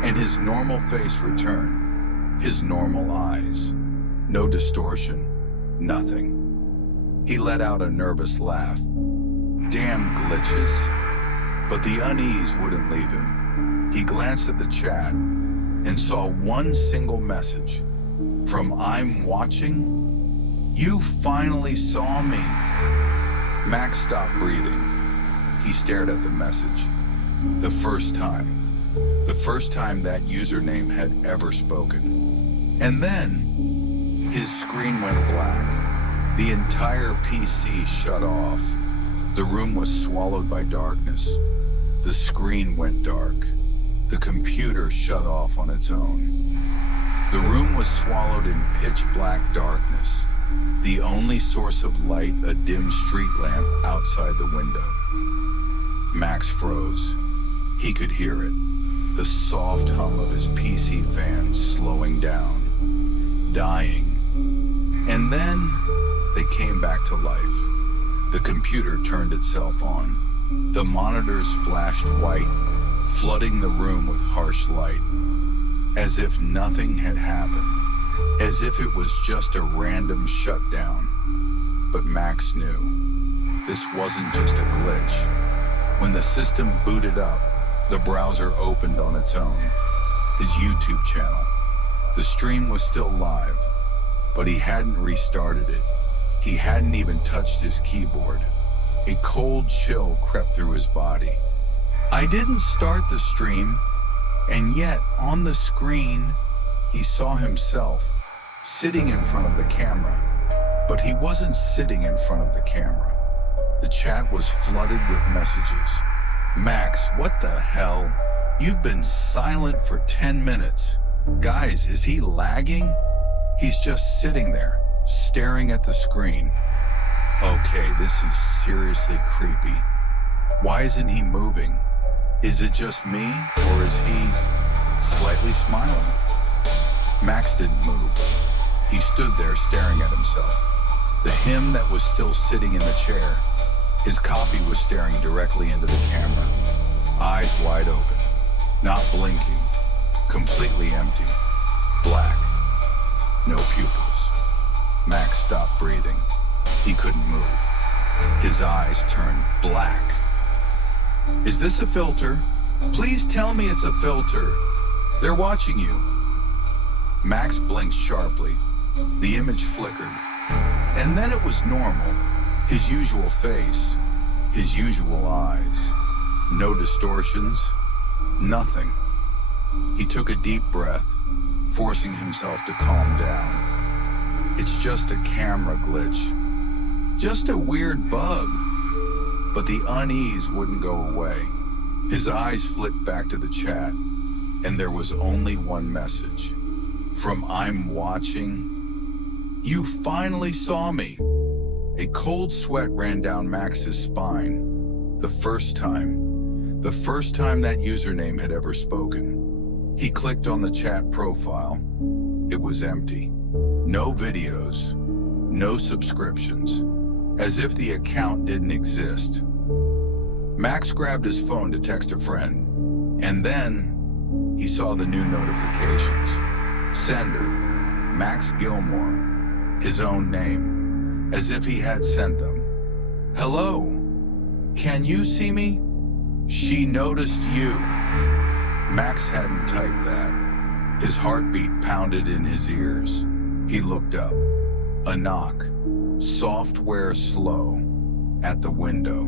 and his normal face returned. His normal eyes. No distortion, nothing. He let out a nervous laugh. Damn glitches. But the unease wouldn't leave him. He glanced at the chat and saw one single message. From I'm watching, you finally saw me. Max stopped breathing. He stared at the message. The first time that username had ever spoken. And then, his screen went black. The entire PC shut off. The room was swallowed by darkness. The screen went dark. The computer shut off on its own. The room was swallowed in pitch black darkness. The only source of light, a dim street lamp outside the window. Max froze. He could hear it. The soft hum of his PC fan slowing down, dying. And then they came back to life. The computer turned itself on. The monitors flashed white, flooding the room with harsh light, as if nothing had happened, as if it was just a random shutdown. But Max knew this wasn't just a glitch. When the system booted up, the browser opened on its own, his YouTube channel. The stream was still live, but he hadn't restarted it. He hadn't even touched his keyboard. A cold chill crept through his body. I didn't start the stream, and yet on the screen, he saw himself, sitting in front of the camera. But he wasn't sitting in front of the camera. The chat was flooded with messages. Max, what the hell? You've been silent for 10 minutes. Guys, is he lagging? He's just sitting there, staring at the screen. Okay, this is seriously creepy. Why isn't he moving? Is it just me, or is he slightly smiling? Max didn't move. He stood there staring at himself. The him that was still sitting in the chair. His copy was staring directly into the camera. Eyes wide open, not blinking, completely empty, black, no pupils. Max stopped breathing. He couldn't move. His eyes turned black. Is this a filter? Please tell me it's a filter. They're watching you. Max blinked sharply. The image flickered. And then it was normal. His usual face. His usual eyes. No distortions. Nothing. He took a deep breath, forcing himself to calm down. It's just a camera glitch. Just a weird bug. But the unease wouldn't go away. His eyes flipped back to the chat, and there was only one message. From I'm watching. You finally saw me. A cold sweat ran down Max's spine. The first time that username had ever spoken. He clicked on the chat profile. It was empty. No videos, no subscriptions, as if the account didn't exist. Max grabbed his phone to text a friend, and then he saw the new notifications. Sender, Max Gilmore, his own name, as if he had sent them. Hello, can you see me? She noticed you. Max hadn't typed that. His heartbeat pounded in his ears. He looked up. A knock, software slow, at the window.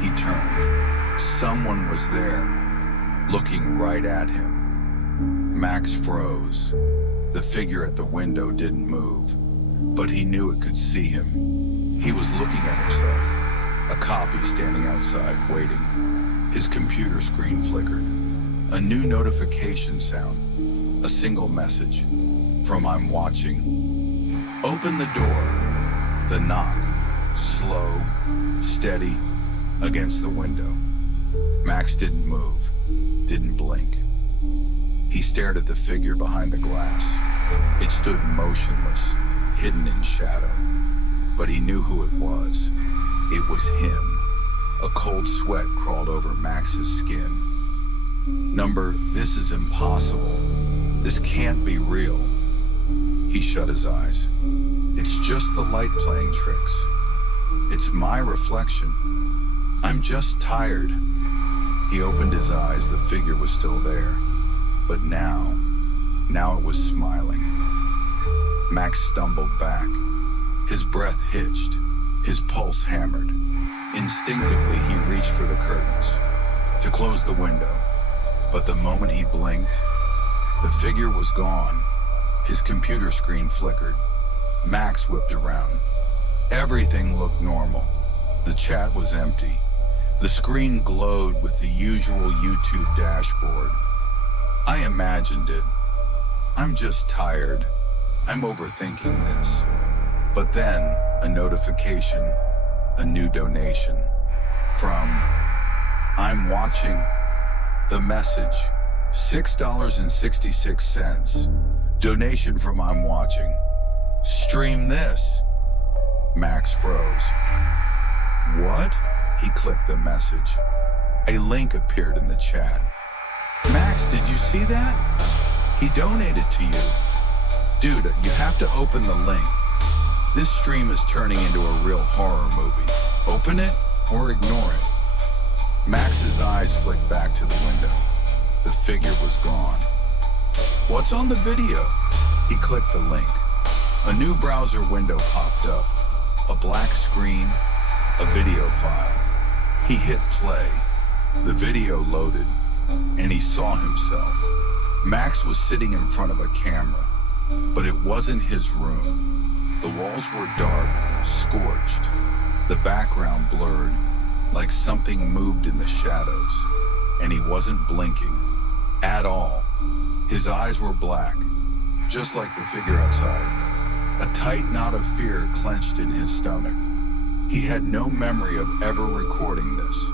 He turned. Someone was there, looking right at him. Max froze. The figure at the window didn't move, but he knew it could see him. He was looking at himself, a copy standing outside waiting. His computer screen flickered. A new notification sound, a single message. From I'm watching. Open the door. The knock, slow, steady, against the window. Max didn't move, didn't blink. He stared at the figure behind the glass. It stood motionless, hidden in shadow. But he knew who it was. It was him. A cold sweat crawled over Max's skin. This is impossible. This can't be real. He shut his eyes. It's just the light playing tricks. It's my reflection. I'm just tired. He opened his eyes. The figure was still there. But now it was smiling. Max stumbled back. His breath hitched. His pulse hammered. Instinctively, he reached for the curtains to close the window. But the moment he blinked, the figure was gone. His computer screen flickered. Max whipped around. Everything looked normal. The chat was empty. The screen glowed with the usual YouTube dashboard. I imagined it. I'm just tired. I'm overthinking this. But then, a notification, a new donation. From I'm watching. The message, $6.66. Donation from I'm watching. Stream this. Max froze. What? He clicked the message. A link appeared in the chat. Max, did you see that? He donated to you. Dude, you have to open the link. This stream is turning into a real horror movie. Open it or ignore it. Max's eyes flicked back to the window. The figure was gone. What's on the video? He clicked the link. A new browser window popped up. A black screen, a video file. He hit play. The video loaded, and he saw himself. Max was sitting in front of a camera, But it wasn't his room. The walls were dark, scorched, the background blurred, like something moved in the shadows. And he wasn't blinking at all. His eyes were black, just like the figure outside. A tight knot of fear clenched in his stomach. He had no memory of ever recording this,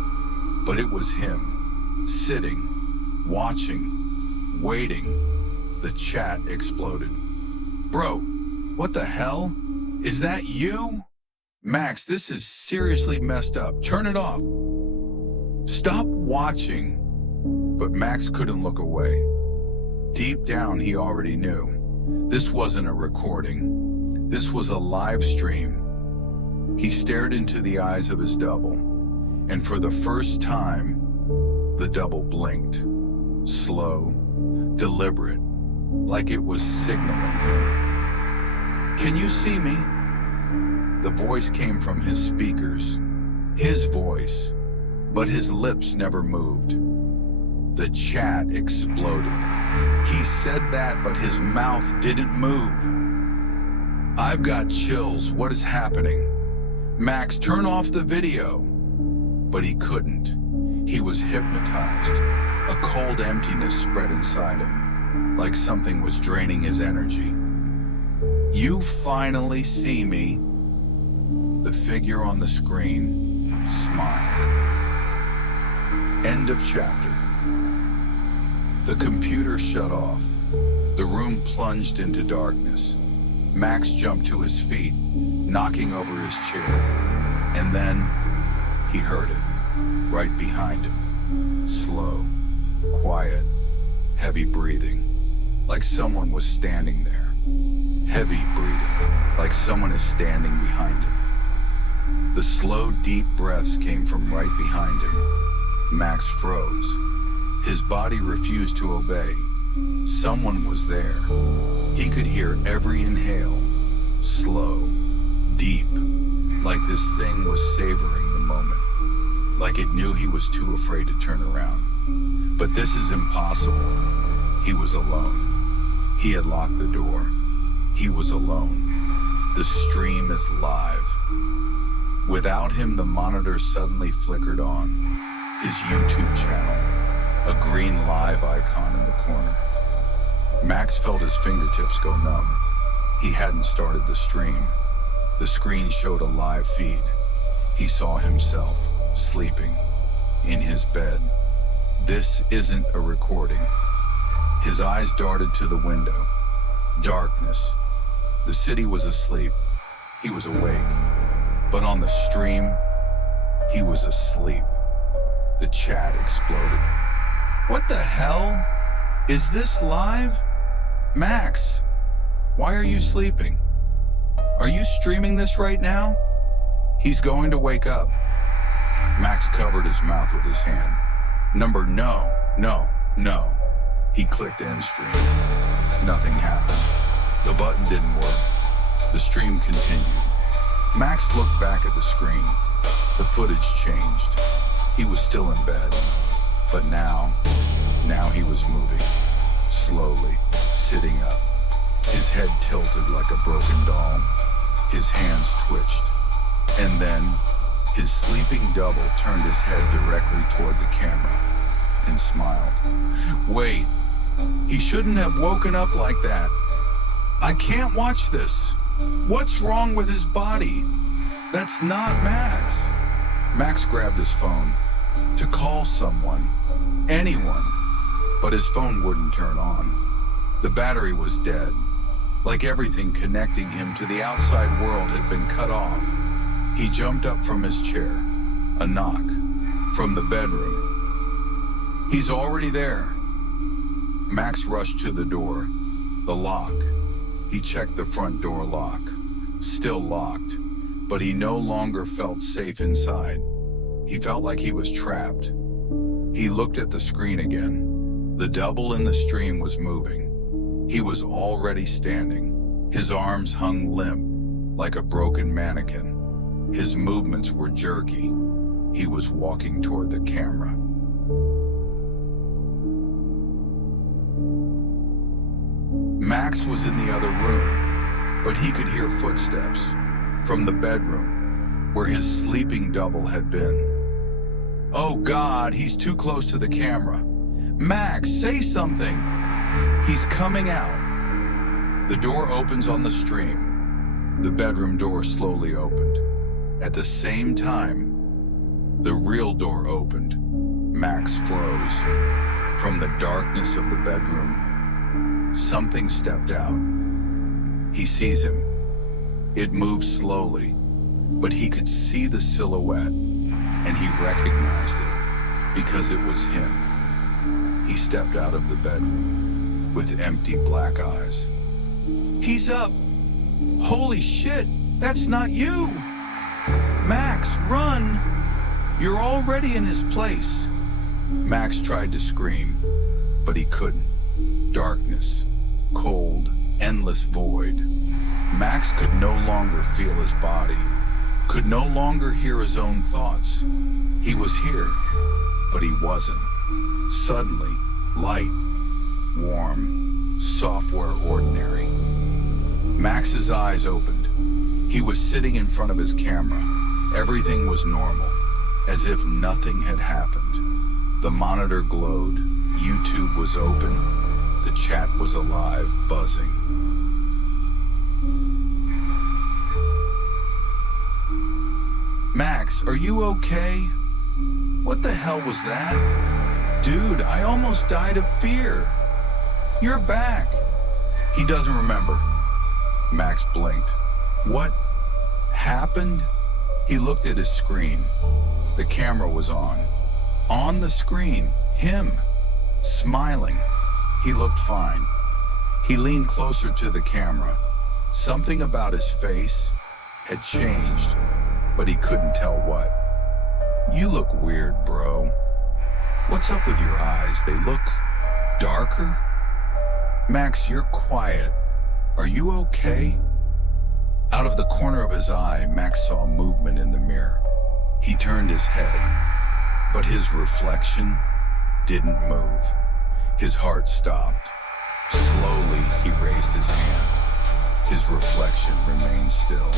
but it was him, sitting, watching, waiting. The chat exploded. Bro, what the hell? Is that you? Max, this is seriously messed up. Turn it off. Stop watching. But Max couldn't look away. Deep down, he already knew. This wasn't a recording. This was a live stream. He stared into the eyes of his double, and for the first time, the double blinked. Slow, deliberate, like it was signaling him. Can you see me? The voice came from his speakers. His voice, but his lips never moved. The chat exploded. He said that, but his mouth didn't move. I've got chills. What is happening? Max, turn off the video. But he couldn't. He was hypnotized. A cold emptiness spread inside him, like something was draining his energy. You finally see me. The figure on the screen smiled. End of chapter. The computer shut off. The room plunged into darkness. Max jumped to his feet, knocking over his chair. And then he heard it, right behind him. Slow, quiet, heavy breathing, like someone was standing there. Heavy breathing, like someone is standing behind him. The slow, deep breaths came from right behind him. Max froze. His body refused to obey. Someone was there. He could hear every inhale, slow, deep, like this thing was savoring the moment, like it knew he was too afraid to turn around. But this is impossible. He was alone. He had locked the door. He was alone. The stream is live. Without him, the monitor suddenly flickered on. His YouTube channel, a green live icon in the corner. Max felt his fingertips go numb. He hadn't started the stream. The screen showed a live feed. He saw himself, sleeping, in his bed. This isn't a recording. His eyes darted to the window. Darkness. The city was asleep. He was awake. But on the stream, he was asleep. The chat exploded. What the hell? Is this live? Max, why are you sleeping? Are you streaming this right now? He's going to wake up. Max covered his mouth with his hand. No. He clicked end stream. Nothing happened. The button didn't work. The stream continued. Max looked back at the screen. The footage changed. He was still in bed. But now he was moving. Slowly, sitting up. His head tilted like a broken doll. His hands twitched. And then, his sleeping double turned his head directly toward the camera and smiled. Wait, he shouldn't have woken up like that. I can't watch this. What's wrong with his body? That's not Max. Max grabbed his phone to call someone, anyone, but his phone wouldn't turn on. The battery was dead, like everything connecting him to the outside world had been cut off. He jumped up from his chair. A knock from the bedroom. He's already there. Max rushed to the door. The lock. He checked the front door lock. Still locked, but he no longer felt safe inside. He felt like he was trapped. He looked at the screen again. The double in the stream was moving. He was already standing. His arms hung limp, like a broken mannequin. His movements were jerky. He was walking toward the camera. Max Max was in the other room, but he could hear footsteps from the bedroom where his sleeping double had been. Oh God, he's too close to the camera. Max, say something. He's coming out. The door opens on the stream. The bedroom door slowly opened. At the same time, the real door opened. Max froze. From the darkness of the bedroom, something stepped out. He sees him. It moves slowly, but he could see the silhouette, and he recognized it because it was him. He stepped out of the bedroom with empty black eyes. He's up! Holy shit, that's not you! Max, run! You're already in his place. Max tried to scream, but he couldn't. Darkness, cold, endless void. Max could no longer feel his body, could no longer hear his own thoughts. He was here, but he wasn't. Suddenly, light, warm, software ordinary. Max's eyes opened. He was sitting in front of his camera. Everything was normal, as if nothing had happened. The monitor glowed, YouTube was open, the chat was alive, buzzing. Max, are you okay? What the hell was that? Dude, I almost died of fear. You're back. He doesn't remember. Max blinked. What happened? He looked at his screen. The camera was on. On the screen, him, smiling. He looked fine. He leaned closer to the camera. Something about his face had changed, but he couldn't tell what. You look weird, bro. What's up with your eyes? They look darker? Max, you're quiet. Are you okay? Out of the corner of his eye, Max saw movement in the mirror. He turned his head, but his reflection didn't move. His heart stopped. Slowly, he raised his hand. His reflection remained still.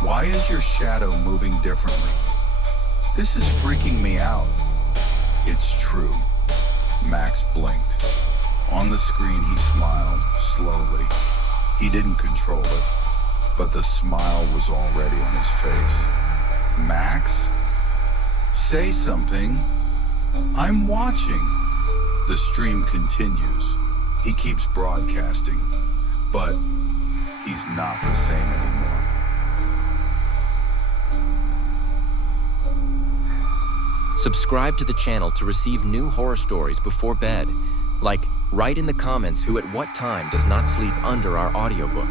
Why is your shadow moving differently? This is freaking me out. It's true. Max blinked. On the screen, he smiled, slowly. He didn't control it, but the smile was already on his face. Max? Say something. I'm watching. The stream continues. He keeps broadcasting, but he's not the same anymore. Subscribe to the channel to receive new horror stories before bed. Like, write in the comments who at what time does not sleep under our audiobook.